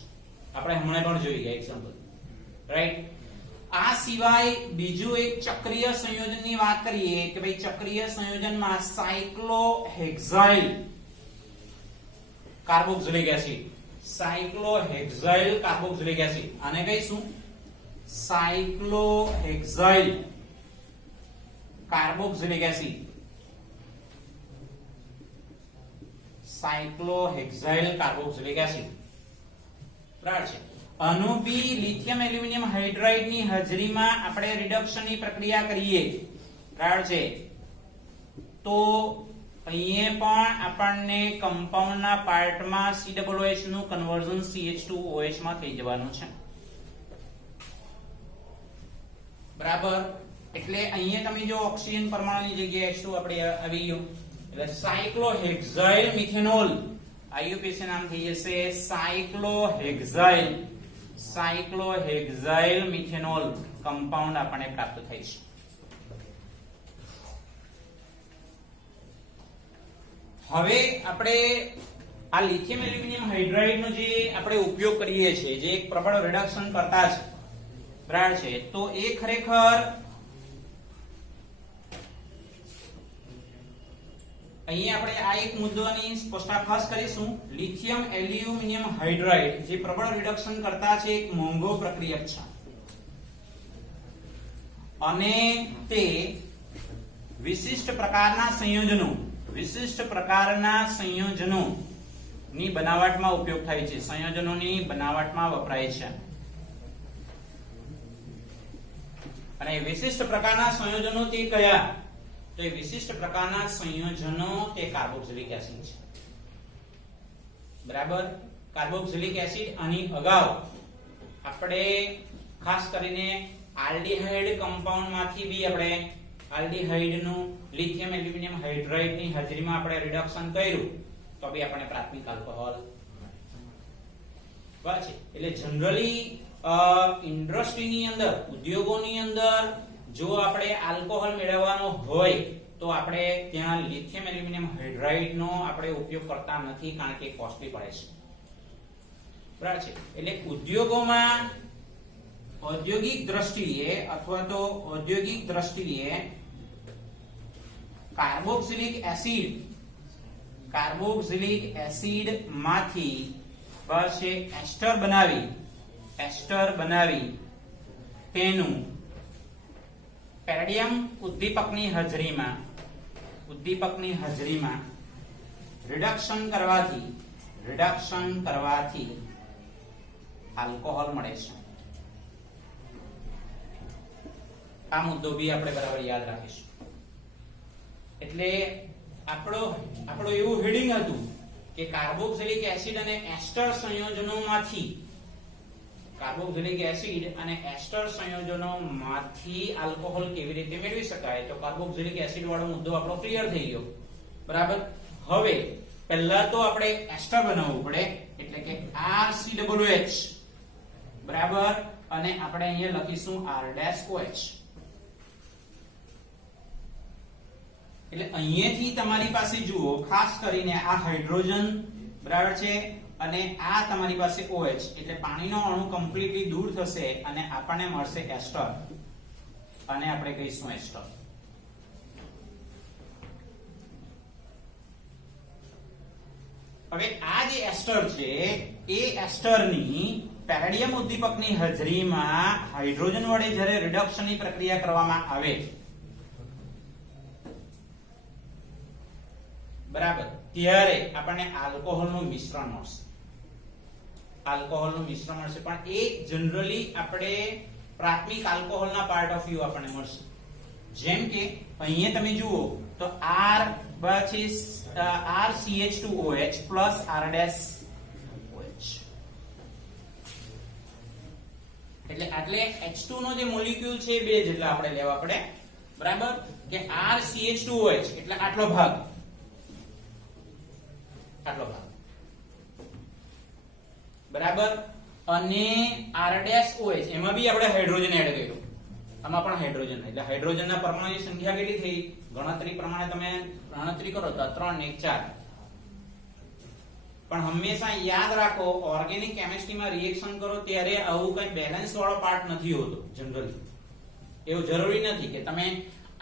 આપણે હમણાં પણ જોઈ ગયા એક્ઝામ્પલ, રાઈટ. આ સિવાય બીજું એક ચક્રીય સંયોજનની વાત કરીએ કે ભાઈ ચક્રીય સંયોજનમાં સાયક્લોહેક્સાઇલ કાર્બોક્સિલિક એસિડ. સાયક્લોહેક્સાઇલ કાર્બોક્સિલિક એસિડ આને કહીશું સાયક્લોહેક્સાઇલ કાર્બોક્સિલિક એસિડ. સાયક્લોહેક્સાઇલ કાર્બોક્સિલિક એસિડ બરાબર છે. આનું બી લિથિયમ એલ્યુમિનિયમ હાઇડ્રાઇડ ની હાજરીમાં આપણે રિડક્શન ની પ્રક્રિયા કરીએ બરાબર છે તો અહીંયા પણ આપણને કમ્પાઉન્ડ ના પાર્ટમાં COOH નું કન્વર્ઝન CH2OH માં થઈ જવાનું છે. બરાબર. એટલે અહીંયા તમે જો ઓક્સિજન પરમાણુની જગ્યાએ H2 આપણે આવી ગયું એટલે સાયક્લોહેક્સાઇલ મિથેનોલ આઈયુપીએસી નામ થઈ જશે સાયક્લોહેક્સાઇલ મિથેનોલ કમ્પાઉન્ડ આપણને પ્રાપ્ત થાય છે. હવે આપણે આ લિથિયમ એલ્યુમિનિયમ હાઇડ્રાઇડ નો જે આપણે ઉપયોગ કરીએ છીએ, જે એક પ્રબળ રિડક્શન કરતા છે બરાબર છે, તો એ ખરેખર અહીંયા આપણે આ એક મુદ્દાની સ્પષ્ટતા ખાસ કરીશું. લિથિયમ એલ્યુમિનિયમ હાઇડ્રાઇડ જે પ્રબળ રિડક્શન કરતા છે, એક મોંઘો પ્રક્રિયક છે અને તે વિશિષ્ટ પ્રકારના સંયોજનો ની બનાવટમાં ઉપયોગ થાય છે. સંયોજનોની બનાવટમાં વપરાય છે. અને વિશિષ્ટ પ્રકારના સંયોજનો તે કયા? તો એ વિશિષ્ટ પ્રકારના સંયોજનો તે કાર્બોક્સિલિક એસિડ છે. બરાબર. કાર્બોક્સિલિક એસિડ આની અગાઉ આપણે ખાસ કરીને આલ્ડીહાઇડ કમ્પાઉન્ડ માંથી બી આપણે આલ્ડીહાઇડ નું લિથિયમ એલ્યુમિનિયમ હાઇડ્રાઇડ ની હાજરીમાં આપણે રિડક્શન કર્યું તો બી આપણે પ્રાથમિક આલ્કોહોલ બરાબર છે. એટલે જનરલી ઇન્ડસ્ટ્રીની અંદર, ઉદ્યોગોની અંદર જો આપણે આલ્કોહોલ મેળવવાનો હોય તો આપણે ત્યાં લિથિયમ એલ્યુમિનિયમ હાઇડ્રાઇડ નો આપણે ઉપયોગ કરતા નથી, કારણ કે કોસ્ટલી પડે છે. બરાબર છે. એટલે ઉદ્યોગોમાં ઔદ્યોગિક દ્રષ્ટિએ કાર્બોક્સિલિક એસિડ માંથી બસ એસ્ટર બનાવી તેનું પેરેડિયમ ઉદ્દીપકની હાજરીમાં રિડક્શન કરવાથી આલ્કોહોલ મળે છે. આ મુદ્દો બી આપણે બરાબર યાદ રાખીશું. એટલે આપણો એવું હેડિંગ હતું કે કાર્બોક્સિલિક એસિડ અને એસ્ટર સંયોજનોમાંથી આલ્કોહોલ કેવી રીતે મેળવી શકાય, તો કાર્બોક્સિલિક એસિડ વાળો મુદ્દો આપણો ક્લિયર થઈ ગયો. બરાબર. હવે પહેલા તો આપણે એસ્ટર બનાવવું પડે, એટલે કે RCOOH બરાબર, અને આપણે અહીંયા લખીશું R-OH. એટલે અહીંયાથી તમારી પાસે જુઓ, ખાસ કરીને આ હાઇડ્રોજન બરાબર છે અને આ તમારી પાસે OH, એટલે પાણીનો અણુ કમ્પ્લીટલી દૂર થશે અને આપણને મળશે એસ્ટર, અને આપણે કહીશું એસ્ટર. હવે આ જે એસ્ટર છે એ એસ્ટરની પેલેડિયમ ઉદ્દીપકની હાજરીમાં હાઇડ્રોજન વડે જ્યારે રિડક્શનની પ્રક્રિયા કરવામાં આવે, બરાબર, ત્યારે આપણને આલ્કોહોલનું મિશ્રણ મળશે. આલ્કોહોલનું મિશ્રણ મળશે, પણ એ જનરલી આપણે પ્રાથમિક આલ્કોહોલના પાર્ટ ઓફ વ્યૂ આપણને મળશે. જેમ કે અહીંયા તમે જુઓ તો R પછી RCH2OH plus R-OH, એટલે H2 નો જે મોલેક્યુલ છે બે જેટલા આપણે લેવા પડે, બરાબર, કે RCH2OH એટલે આટલો ભાગ, બરાબર, અને R-OH એમાં બી આપણે હાઇડ્રોજન એડ કર્યું, આમાં પણ હાઇડ્રોજન, એટલે હાઇડ્રોજનના પરમાણુની સંખ્યા કેટલી થઈ? ગણતરી પ્રમાણે તમે ગણતરી કરો તો 3 ને 4. પણ હંમેશા યાદ રાખો, ઓર્ગેનિક કેમિસ્ટ્રીમાં રિએક્શન કરો ત્યારે આવું કઈ બેલેન્સ વાળો પાર્ટ નથી હોતો. જનરલી એવું જરૂરી નથી કે તમે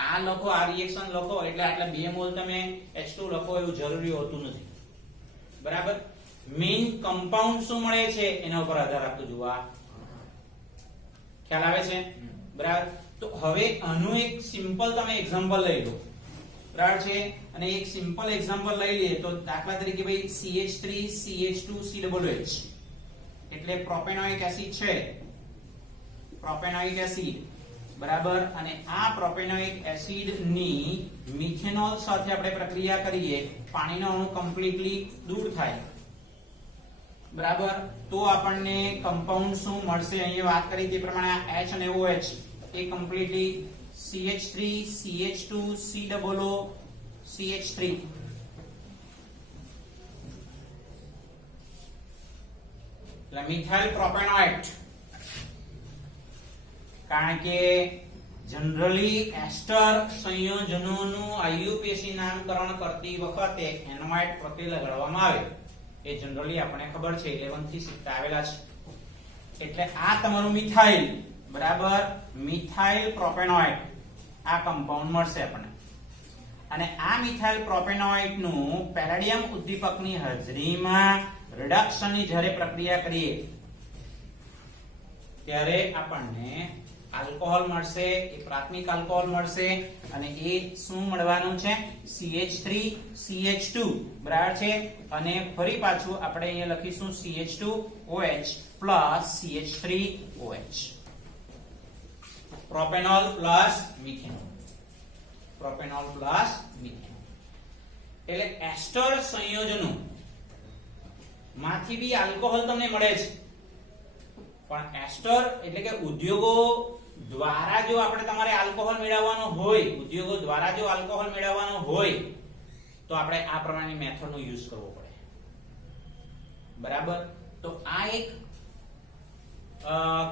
આ લખો, આ રિએક્શન લખો એટલે આટલા 2 મોલ તમે H2 લખો, એવું જરૂરી હોતું નથી, બરાબર. મેઇન કમ્પાઉન્ડ શું મળે છે એના ઉપર આધાર રાખતો જોવા, ખ્યાલ આવે છે, બરાબર. તો હવે આનું એક સિમ્પલ તમે એક્ઝામ્પલ લઈ લો, બરાબર છે, અને એક સિમ્પલ એક્ઝામ્પલ લઈ લઈએ તો દાખલા તરીકે ભાઈ CH3CH2COOH એટલે પ્રોપેનોઇક એસિડ છે, પ્રોપેનોઇક એસિડ, બરાબર, અને આ પ્રોપેનોઇક એસિડ ની મિથેનોલ સાથે આપણે પ્રક્રિયા કરીએ, પાણીનો અણુ કમ્પ્લીટલી દૂર થાય, બરાબર, તો આપણને કમ્પાઉન્ડ શું મળશે? અહીંયા વાત કરી તે પ્રમાણે H અને OH એ કમ્પ્લીટલી CH3CH2COOCH3 એટલે મિથાઇલ પ્રોપેનોઇટ. કારણ કે જનરલી એસ્ટર સંયોજનોનું IUPAC નામકરણ કરતી વખતે એનોમાઇટ પ્રત્યય લગાડવામાં આવે, એ જનરલી આપણને ખબર છે, 11 થી શીખતા આવેલા છે. એટલે આ તમારું મિથાઇલ, બરાબર, મિથાઇલ પ્રોપેનોઇટ આ કમ્પાઉન્ડ મળશે આપણને. અને આ મિથાઇલ પ્રોપેનોઇટ નું પેલેડિયમ ઉદ્દીપકની હાજરીમાં રિડક્શનની જ્યારે પ્રક્રિયા કરીએ ત્યારે આપણને આલ્કોહોલ મળશે, એ પ્રાથમિક આલ્કોહોલ મળશે, અને એ શું મળવાનું છે? CH3CH2, બરાબર છે, અને ફરી પાછું આપણે અહીંયા લખીશું CH2OH plus CH3OH, propanol plus methanol, propanol plus methanol. એટલે એસ્ટર સંયોજનો માંથી બી આલ્કોહોલ તમને મળે છે, પણ એસ્ટર એટલે કે ઉદ્યોગો દ્વારા જો આપણે તમારે આલ્કોહોલ મેળવવાનો હોય, ઉદ્યોગો દ્વારા જો આલ્કોહોલ મેળવવાનો હોય તો આપણે આ પ્રમાણની મેથડનો યુઝ કરવો પડે, બરાબર. તો આ એક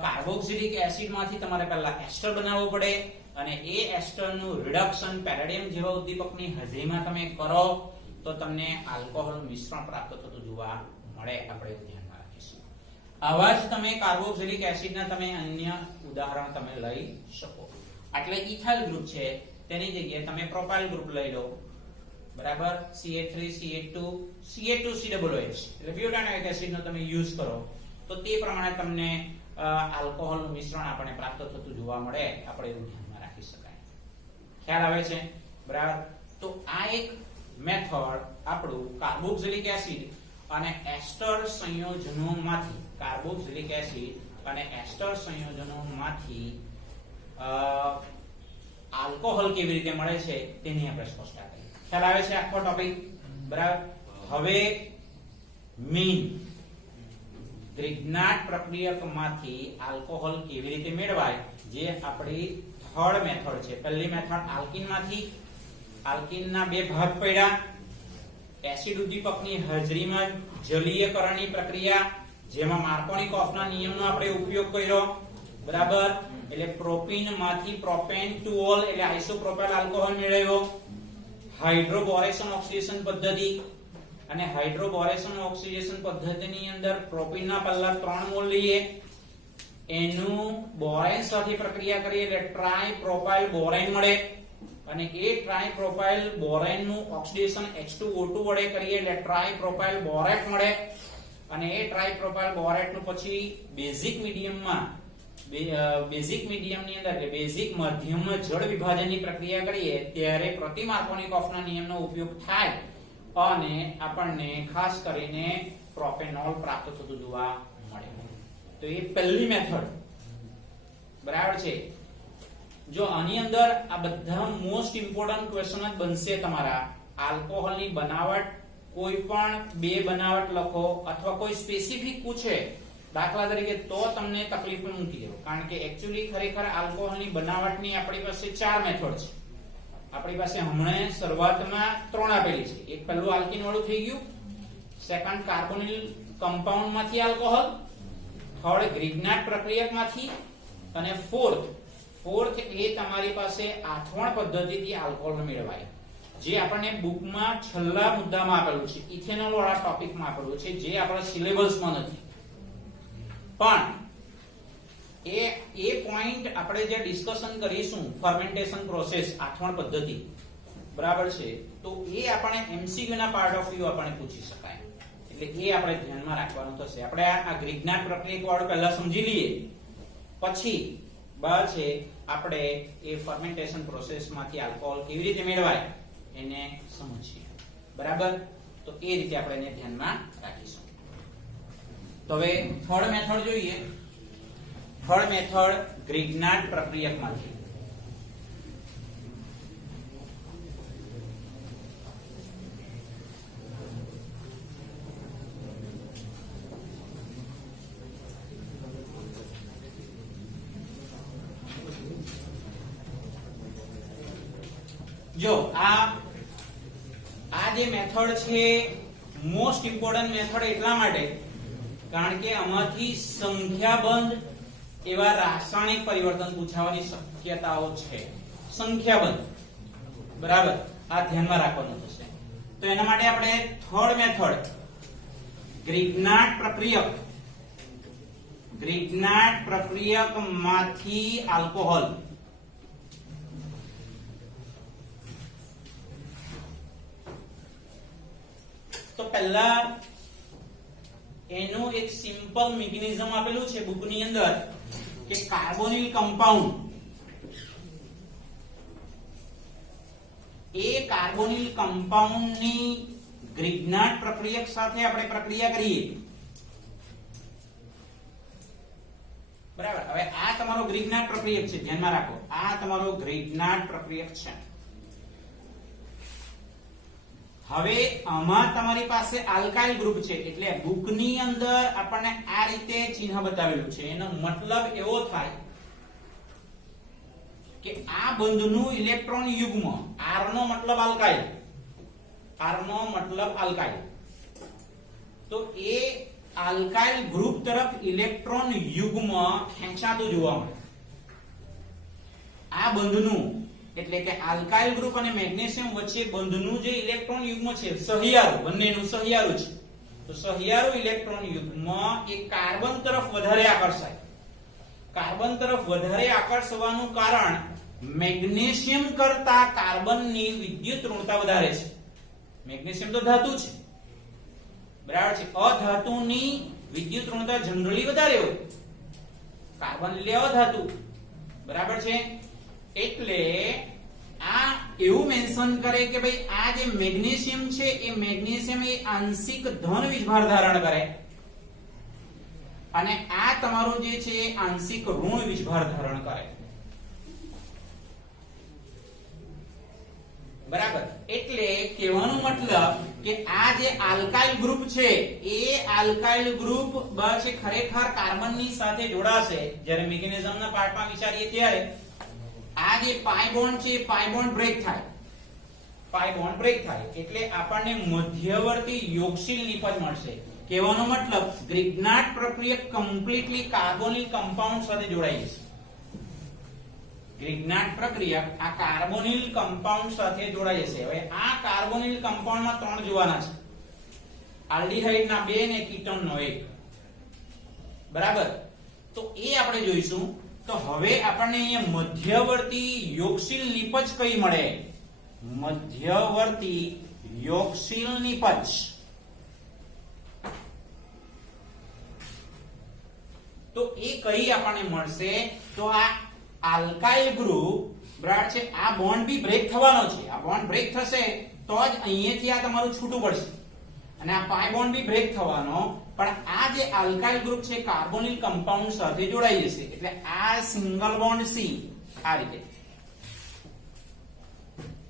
કાર્બોક્સિલિક એસિડ માંથી તમારે પહેલા એસ્ટર બનાવવો પડે, અને એ એસ્ટરનું રિડક્શન પેલેડિયમ જેવા ઉદ્દીપકની હાજરીમાં તમે કરો તો તમને આલ્કોહોલ મિશ્રણ પ્રાપ્ત થતું જોવા મળે. આપણે એવું ધ્યાનમાં રાખીશું. આવા જ તમે કાર્બોક્સિલિક એસિડના તમે અન્ય ઉદાહરણ તમે લઈ શકો. એટલે ઇથાઇલ ગ્રુપ છે તેની જગ્યાએ તમે પ્રોપાઇલ ગ્રુપ લઈ લો, બરાબર, CH3CH2CH2COOH એટલે બ્યુટાનોઇક એસિડનો તમે યુઝ કરો તો તે પ્રમાણે તમને આલ્કોહોલનું મિશ્રણ આપણને પ્રાપ્ત થતું જોવા મળે. આપણે એવું ધ્યાનમાં રાખી શકાય. ખ્યાલ આવે છે, બરાબર. તો આ એક મેથડ આપણું કાર્બોક્સિલિક એસિડ અને એસ્ટર સંયોજનોમાંથી, કાર્બોક્સિલિક એસિડ અને એસ્ટર સંયોજનોમાંથી આલ્કોહોલ કેવી રીતે મળે છે તેની આપણે સ્પષ્ટતા કરી. ખ્યાલ આવે છે આખો ટોપિક, બરાબર. હવે મેઇન ગ્રિગ્નાટ પ્રક્રિયકમાંથી આલ્કોહોલ કેવી રીતે મેળવાય, જે આપણી થર્ડ મેથડ છે. પહેલી મેથડ આલ્કીનમાંથી, આલ્કીનના બે ભાગ પડ્યા, એસિડ ઉદ્દીપકની હાજરીમાં જલીયકરણની પ્રક્રિયા, જેમાં માર્કોની-કોફના નિયમનો આપણે ઉપયોગ કર્યો, બરાબર. એટલે પ્રોપીનમાંથી પ્રોપેન-ટોલ એટલે આઇસોપ્રોપાઇલ આલ્કોહોલ મેળવ્યો. હાઇડ્રોબોરેશન ઓક્સિડેશન પદ્ધતિ, અને હાઇડ્રોબોરેશન ઓક્સિડેશન પદ્ધતિની અંદર પ્રોપીનના પહેલા 3 મોલ લઈએ, એનું બોરેન સાથે પ્રક્રિયા કરીએ એટલે ટ્રાય પ્રોપાઇલ બોરેન મળે, અને એ ટ્રાઇપ્રોપાઇલ બોરેન નું ઓક્સિડેશન H2O2 વડે કરીએ એટલે ટ્રાઇપ્રોપાઇલ બોરેટ મળે, અને એ ટ્રાઇપ્રોપાઇલ બોરેટ નું પછી બેઝિક મીડિયમમાં બેઝિક મીડિયમની અંદર કે બેઝિક માધ્યમમાં જળ વિભાજનની પ્રક્રિયા કરીએ ત્યારે પ્રતિ માર્કોનિકોફના નિયમનો ઉપયોગ થાય અને આપણને ખાસ કરીને પ્રોપેનોલ પ્રાપ્ત થતું જોવા મળે. તો એ પહેલી મેથડ બરાબર છે. જો આની અંદર આ બધા મોસ્ટ ઇમ્પોર્ટન્ટ ક્વેશ્ચન જ બનશે તમારા. આલ્કોહોલની બનાવટ, કોઈ પણ બે બનાવટ લખો અથવા કોઈ સ્પેસિફિક પૂછે દાખલા તરીકે તો તમને તકલીફમાં મૂકી દેવો, કારણ કે એક્ચ્યુઅલી ખરેખર આલ્કોહોલની બનાવટની આપણી પાસે 4 મેથડ છે. આપણી પાસે હમણાં શરૂઆતમાં 3 આપેલી છે. એક પહેલું આલ્કીન વાળું થઈ ગયું, સેકન્ડ કાર્બોનિલ કમ્પાઉન્ડ માંથી આલ્કોહોલ, થર્ડ ગ્રિગ્નાર્ડ પ્રક્રિયકમાંથી, અને ફોર્થ એ તમારી પાસે આથવણ પદ્ધતિથી આલ્કોહોલ મેળવાય, જે આપણને બુકમાં છેલ્લા મુદ્દામાં આપેલું છે, ઇથેનોલ વાળા ટોપિકમાં આપેલું છે, જે આપણા સિલેબસમાં નથી. પણ એ પોઈન્ટ આપણે જે ડિસ્કશન કરીશું ફર્મેન્ટેશન પ્રોસેસ, આથવણ પદ્ધતિ, બરાબર છે, તો એ આપણે એમસીક્યુ ના પાર્ટ ઓફ વ્યૂ આપણે પૂછી શકાય, એટલે એ આપણે ધ્યાનમાં રાખવાનું થશે. આપણે આ ગ્રિગ્નાર્ડ પ્રક્રિયક વાળું પહેલા સમજી લઈએ, પછી છે આપણે એ ફર્મેન્ટેશન પ્રોસેસમાંથી આલ્કોહોલ કેવી રીતે મેળવાય એને સમજીએ. બરાબર, તો એ રીતે આપણે એને ધ્યાનમાં રાખીશું. તો હવે થર્ડ મેથડ જોઈએ. થર્ડ મેથડ ગ્રિગ્નાર્ડ પ્રક્રિયકમાંથી. જો આ જે મેથડ છે મોસ્ટ ઇમ્પોર્ટન્ટ મેથડ એટલા માટે કારણ કે આમાંથી સંખ્યાબંધ એવા રાસાયણિક પરિવર્તન પૂછવાની શક્યતાઓ છે. સંખ્યાબંધ, બરાબર, આ ધ્યાનમાં રાખવાનું થશે. તો એના માટે આપણે થર્ડ મેથડ ગ્રિગ્નાર્ડ પ્રક્રિયકમાંથી આલ્કોહોલ. તો પહેલા એનું એક સિમ્પલ મિકેનિઝમ આપેલું છે બુકની અંદર કે કાર્બોનિલ કમ્પાઉન્ડ, એ કાર્બોનિલ કમ્પાઉન્ડની ગ્રિગ્નાર્ડ પ્રક્રિયક સાથે આપણે પ્રક્રિયા કરીએ. બરાબર, હવે આ તમારો ગ્રિગ્નાર્ડ પ્રક્રિયક છે, ધ્યાનમાં રાખો, આ તમારો ગ્રિગ્નાર્ડ પ્રક્રિયક છે. હવે આમાં તમારી પાસે આલ્કાઇલ ગ્રુપ છે, એટલે બુકની અંદર આપણને આ રીતે ચિહ્ન બતાવેલું છે. એનો મતલબ એવો થાય કે આ બંધનું ઇલેક્ટ્રોન યુગ્મ, R નો મતલબ આલ્કાઇલ, R નો મતલબ આલ્કાઇલ, તો એ આલ્કાઇલ ગ્રુપ તરફ ઇલેક્ટ્રોન યુગ્મ ખેંચાતું જોવા મળે. આ બંધનું એટલે કે આલ્કાઇલ ગ્રુપ અને મેગ્નેશિયમ વચ્ચે બંધનું જે ઇલેક્ટ્રોન યુગ્મ છે, સહિયારું, બંનેનું સહિયારું છે, તો સહિયારું ઇલેક્ટ્રોન યુગ્મ એ કાર્બન તરફ વધારે આકર્ષાય. કાર્બન તરફ વધારે આકર્ષવાનું કારણ મેગ્નેશિયમ કરતા કાર્બનની વિદ્યુત ઋણતા વધારે છે. મેગ્નેશિયમ તો ધાતુ છે, બરાબર છે, અધાતુની વિદ્યુત ઋણતા જનરલી વધારે હોય, કાર્બન એટલે અધાતુ, બરાબર છે. એટલે આ એવું મેન્શન કરે કે ભાઈ આ જે મેગ્નેશિયમ છે એ મેગ્નેશિયમ એ આંશિક ધન વીજભાર ધારણ કરે અને આ તમારું જે છે એ આંશિક ઋણ વીજભાર ધારણ કરે. બરાબર, એટલે કહેવાનો મતલબ કે આ જે આલ્કાઇલ ગ્રુપ છે એ આલ્કાઇલ ગ્રુપ છે ખરેખર કાર્બનની સાથે જોડાશે. જ્યારે મિકેનિઝમના પાર્ટમાં વિચારીએ ત્યારે આ જે પાઈ બોન્ડ છે પાઈ બોન્ડ બ્રેક થાય, એટલે આપણને મધ્યવર્તી યોગશીલ નિપજ મળશે. કહેવાનો મતલબ ગ્રિગ્નાર્ડ પ્રક્રિયક કમ્પ્લીટલી કાર્બોનિલ કમ્પાઉન્ડ સાથે જોડાઈ જશે. ગ્રિગ્નાર્ડ પ્રક્રિયક આ કાર્બોનિલ કમ્પાઉન્ડ સાથે જોડાઈ જશે. હવે આ કાર્બોનિલ કમ્પાઉન્ડમાં 3 જોવાના છે, આલ્ડીહાઇડ ના 2 ને કીટોન નો 1. બરાબર, તો એ આપણે જોઈશું તો હવે આપણને અહીંયા મધ્યવર્તી યોગશીલ નિપજ કઈ મળે? મધ્યવર્તી યોગશીલ નિપજ. તો એ કઈ આપણને મળશે? તો આ આલ્કાઇલ ગ્રુપ બરાબર છે, આ બોન્ડ બી બ્રેક થવાનો છે. આ બોન્ડ બ્રેક થશે તો જ અહીંયાથી આ તમારું છૂટું પડશે, અને આ પાઈ બોન્ડ બી બ્રેક થવાનો. પણ આ જે આલ્કાઇલ ગ્રુપ છે કાર્બોનિલ કમ્પાઉન્ડ સાથે જોડાઈ જશે, એટલે આ સિંગલ બોન્ડ સી આ રીતે,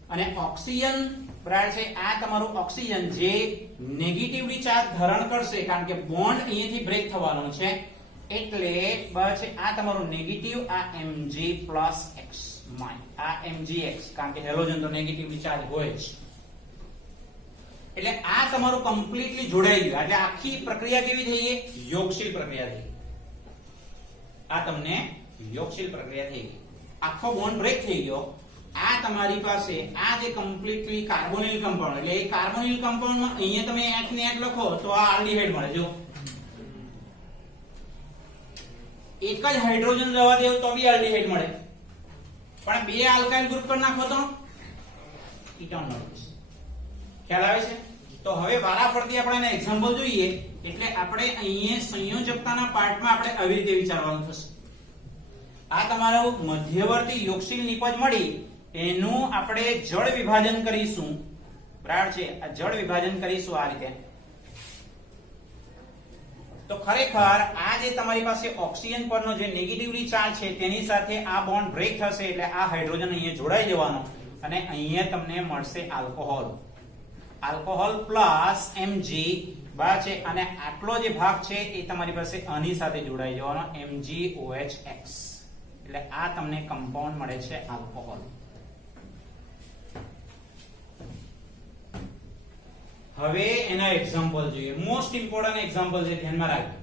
અને ઓક્સિજન બરાબર છે, આ તમારું ઓક્સિજન જે નેગેટિવલી ચાર્જ ધારણ કરશે, કારણ કે બોન્ડ અહીંયાથી બ્રેક થવાનો છે, એટલે બરાબર છે આ તમારું નેગેટિવ, આ Mg+X આ Mgx, કારણ કે હેલોજન તો નેગેટિવલી ચાર્જ હોય જ. એટલે આ તમારું કમ્પ્લીટલી જોડાઈ ગયું. એટલે આખી પ્રક્રિયા કેવી થઈ ગઈ? યોગશીલ પ્રક્રિયા થઈ ગઈ. આ તમને યોગશીલ પ્રક્રિયા થઈ ગઈ. આખો બોન્ડ બ્રેક થઈ ગયો. આ તમારી પાસે આ જે કમ્પ્લીટલી કાર્બોનિલ કમ્પાઉન્ડ, એટલે એ કાર્બોનિલ કમ્પાઉન્ડમાં અહીંયા તમે H ને H લખો તો આ આલ્ડીહાઇડ મળે. જો એક જ હાઇડ્રોજન જવા દેવ તો બી આલ્ડીહાઇડ મળે, પણ બે આલ્કાઇલ ગ્રુપ પર નાખો તો કીટોન મળે. ખ્યાલ આવે છે? તો હવે વારાફરતી આપણે એના એક્ઝામ્પલ જોઈએ. એટલે આપણે અહીંયા સંયોજકતાના પાર્ટમાં આપણે આવી રીતે વિચારવાનું થશે. આ તમારું મધ્યવર્તી યોગશીલ નિપજ મળી, એનું આપણે જળ વિભાજન કરીશું. બરાબર છે, આ જળ વિભાજન કરીશું આ રીતે. તો ખરેખર આ જે તમારી પાસે ઓક્સિજન પરનો જે નેગેટિવલી ચાર્જ છે તેની સાથે આ બોન્ડ બ્રેક થશે, એટલે આ હાઇડ્રોજન અહીંયા જોડાઈ જવાનો, અને અહીંયા તમને મળશે આલ્કોહોલ. આલ્કોહોલ પ્લસ Mg બરાબર છે, અને આટલો જે ભાગ છે એ તમારી પાસે આની સાથે જોડાઈ જવાનો, MgOH. એટલે આ તમને કમ્પાઉન્ડ મળે છે આલ્કોહોલ. હવે એના એક્ઝામ્પલ જોઈએ. મોસ્ટ ઇમ્પોર્ટન્ટ એક્ઝામ્પલ છે, ધ્યાનમાં રાખજો.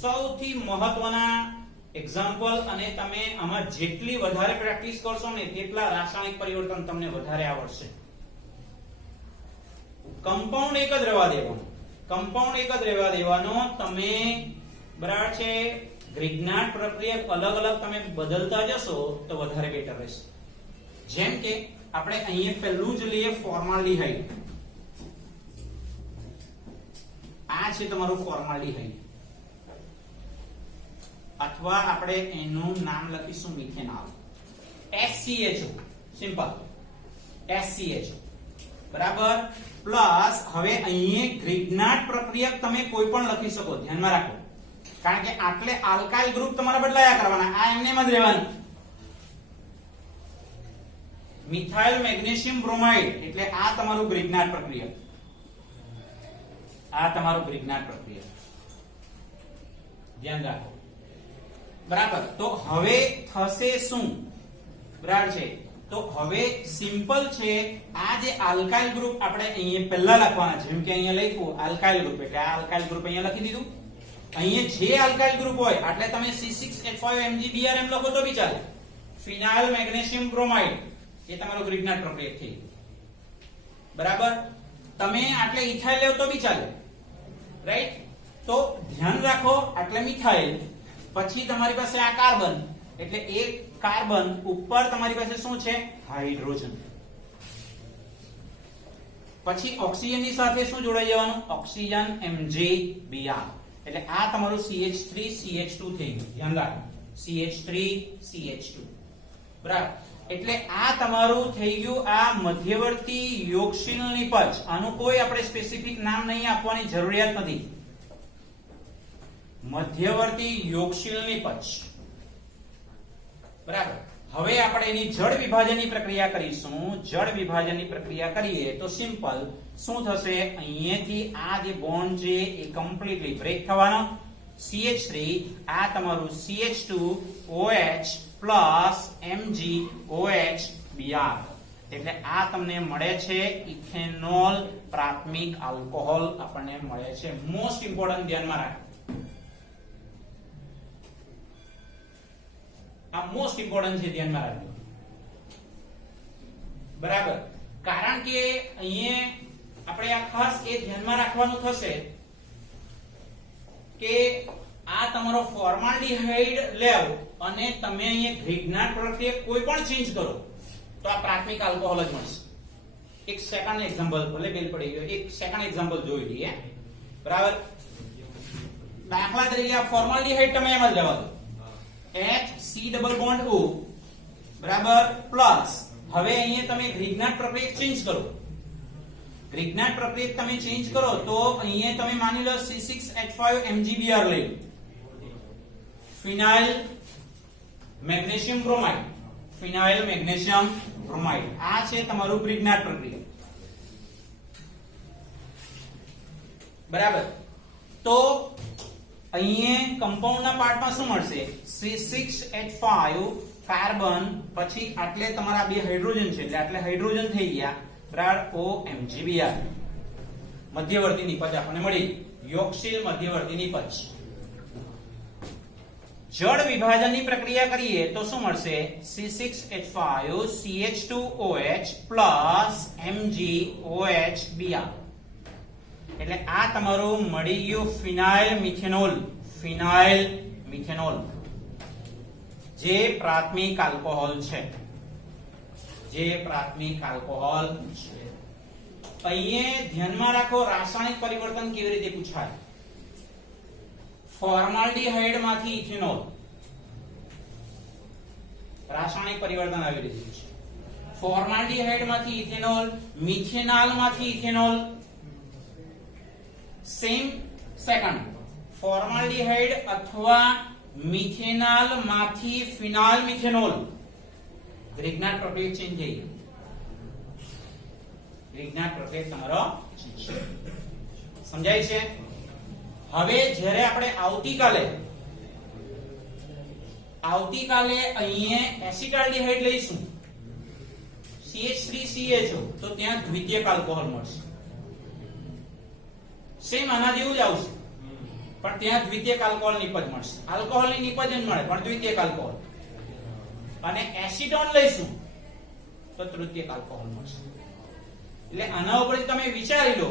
સૌથી મહત્વના એક્ઝામ્પલ, અને તમે આમાં જેટલી વધારે પ્રેક્ટિસ કરશો ને તેટલા રાસાયણિક પરિવર્તન તમને વધારે આવડશે. કમ્પાઉન્ડ એક જ રહેવા દેવાનો, કમ્પાઉન્ડ એક જ રહેવા દેવાનો. તમે બરાબર છે ગ્રિગ્નાર્ડ પ્રક્રિયા અલગ અલગ તમે બદલતા જશો તો વધારે બેટર રહેશે. જેમ કે આપણે અહીંયા પહેલું જ લઈએ ફોર્માલ્ડિહાઇડ. આ છે તમારું ફોર્માલ્ડિહાઇડ, અથવા આપણે એનું નામ લખીશું મિથેનોલ, SCHO, સિમ્પલ SCHO. બરાબર. પ્લસ હવે અહીંયા ગ્રિગ્નાર્ડ પ્રક્રિયા તમે કોઈ પણ લખી શકો, ધ્યાનમાં રાખો, કારણ કે આટલે આલ્કાઇલ ગ્રુપ તમારે બદલાયા કરવાના, આ એમને જ રહેવાનું. મિથાઇલ મેગ્નેશિયમ બ્રોમાઇડ, એટલે આ તમારું ગ્રિગ્નાર્ડ પ્રક્રિયા, આ તમારું ગ્રિગ્નાર્ડ પ્રક્રિયા, ધ્યાન રાખો. બરાબર. તો હવે થશે શું? બરાબર છે. તો હવે સિમ્પલ છે, આ જે આલ્કાઇલ ગ્રુપ આપણે અહીંયા પહેલા લખવાના છે, જેમ કે અહીંયા લખ્યું આલ્કાઇલ ગ્રુપ, એટલે આ આલ્કાઇલ ગ્રુપ અહીંયા લખી દીધું. અહીંયા જે આલ્કાઇલ ગ્રુપ હોય એટલે તમે C6H5MgBrM લખો તો બી ચાલે. ફિનાઇલ મેગ્નેશિયમ બ્રોમાઇડ, એ તમારો ગ્રિગ્નાર્ડ પ્રક્રિયા થઈ. બરાબર. તમે આટલે ઇથાઇલ લેવ તો બી ચાલે, રાઈટ? તો ધ્યાન રાખો, આટલે મિથાઇલ, પછી તમારી પાસે આ કાર્બન, એટલે એક કાર્બન ઉપર તમારી પાસે શું છે? હાઇડ્રોજન. પછી ઓક્સિજન ની સાથે શું જોડાઈ જવાનું? Oxygen MgBr. એટલે આ તમારું CH3CH2 થઈ ગયું. ધ્યાન રાખો, CH3CH2. બરાબર. એટલે આ તમારું થઈ ગયું આ મધ્યવર્તી યોગશીલ નિપજ. આનું કોઈ આપણે સ્પેસિફિક નામ નહીં આપવાની જરૂરિયાત નથી. મધ્યવર્તી યોગશીલ નિપજ. બરાબર. હવે આપણે એની જળ વિભાજનની પ્રક્રિયા કરીશું. જળ વિભાજનની પ્રક્રિયા કરીએ તો સિમ્પલ શું થશે? અહીંયાથી આ જે બોન્ડ છે એ કમ્પ્લીટલી બ્રેક થવાનો. CH3, આ તમારું CH2OH પ્લસ MgOH એટલે આ તમને મળે છે ઇથેનોલ પ્રાથમિક આલ્કોહોલ આપણને મળે છે. મોસ્ટ ઇમ્પોર્ટન્ટ, ધ્યાનમાં રાખો. આ મોસ્ટ ઇમ્પોર્ટન્ટ છે, ધ્યાનમાં રાખજો. બરાબર. કારણ કે અહીંયા આપણે આ ખાસ એ ધ્યાનમાં રાખવાનું થશે કે આ તમારો ફોર્માલ્ડિહાઇડ લેવ અને તમે અહીંયા ગ્રિગ્નાટ પ્રક્રિયા કોઈ પણ ચેન્જ કરો તો આ પ્રાથમિક આલ્કોહોલ જ મળશે. એક સેકન્ડ એક્ઝામ્પલ ભલે બેલ પડી ગયો, એક સેકન્ડ એક્ઝામ્પલ જોઈ લઈએ. બરાબર, દાખલા તરીકે આ ફોર્માલ્ડિહાઇડ તમે એમ જ લેવા દો, HC ડબલ બોન્ડ O બરાબર પ્લસ, હવે અહીંયા તમે ગ્રિગ્નાટ પ્રક્રિયા ચેન્જ કરો. ગ્રિગ્નાટ પ્રક્રિયા તમે ચેન્જ કરો તો અહીંયા તમે માની લો C6H5 MgBr લઈ લો, ફિનાઇલ મેગ્નેશિયમ બ્રોમાઇડ, ફિનાઇલ મેગ્નેશિયમ બ્રોમાઇડ, આ છે તમારું ગ્રિગ્નાટ પ્રક્રિયા. બરાબર, તો અહીંયા કમ્પાઉન્ડના પાર્ટમાં શું મળશે? C6H5 કાર્બન, પછી આટલે તમારા બે હાઇડ્રોજન છે એટલે આટલે હાઇડ્રોજન થઈ ગયા, બરાબર, OMgBr. મધ્યવર્તી નિપજ આપણને મળી, યોગશીલ મધ્યવર્તી નિપજ. જળ વિભાજનની પ્રક્રિયા કરીએ તો શું મળશે? C6H5 CH2OH plus MgOHBr. એટલે આ તમારું મળી ગયું ફિનાઇલ મિથેનોલ. ફિનાઇલ મિથેનોલ જે પ્રાથમિક આલ્કોહોલ છે, જે પ્રાથમિક આલ્કોહોલ છે. અહીંયા ધ્યાનમાં રાખો, રાસાયણિક પરિવર્તન કેવી રીતે પૂછાય. ફોર્માલ્ડિહાઇડ માંથી ઇથેનોલ, રાસાયણિક પરિવર્તન આવી રહ્યું છે. ફોર્માલ્ડિહાઇડ માંથી ઇથેનોલ, મિથેનાલ માંથી ઇથેનોલ. સેમ સેકન્ડ, ફોર્માલ્ડિહાઇડ અથવા મિથેનાલ માંથી ફિનાઇલ મિથેનોલ, ગ્રિગ્નાટ પ્રક્રિયા ચેન્જ થઈ ગઈ. ગ્રિગ્નાટ પ્રક્રિયા તમારો સમજાય છે. હવે જ્યારે આપણે આવતીકાલે અહીંયા એસિટાલ્ડિહાઇડ લઈશું, CH3CHO, તો ત્યાં દ્વિતીયક આલ્કોહોલ મળશે. સેમ આના જેવું જ આવશે, પણ ત્યાં દ્વિતીયક આલ્કોહોલ નિપજ મળશે. આલ્કોહોલની નિપજ જ મળે પણ દ્વિતીયક આલ્કોહોલ. અને એસિટોન લઈશું તો તૃતીયક આલ્કોહોલ મળશે. એટલે આના ઉપરથી તમે વિચારી લો,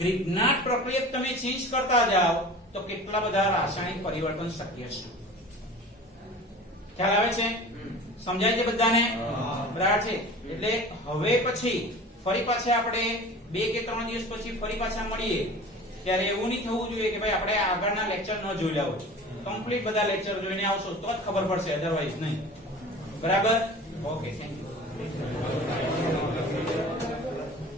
ગ્રિગ્નાટ પ્રક્રિયા તમે ચેન્જ કરતા જાઓ તો કેટલા બધા રાસાયણિક પરિવર્તન શક્ય છે. ખ્યાલ આવે છે? સમજાય છે બધાને? બરાબર છે. એટલે હવે પછી ફરી પાછા આપણે 2 કે 3 દિવસ પછી ફરી પાછા મળીએ ત્યારે એવું નહીં થવું જોઈએ કે ભાઈ આપણે આગળના લેક્ચર ન જોઈ હોય. કમ્પ્લીટ બધા લેક્ચર જોઈને આવશો તો જ ખબર પડશે, અધરવાઇઝ નહીં. બરાબર? Okay, thank you.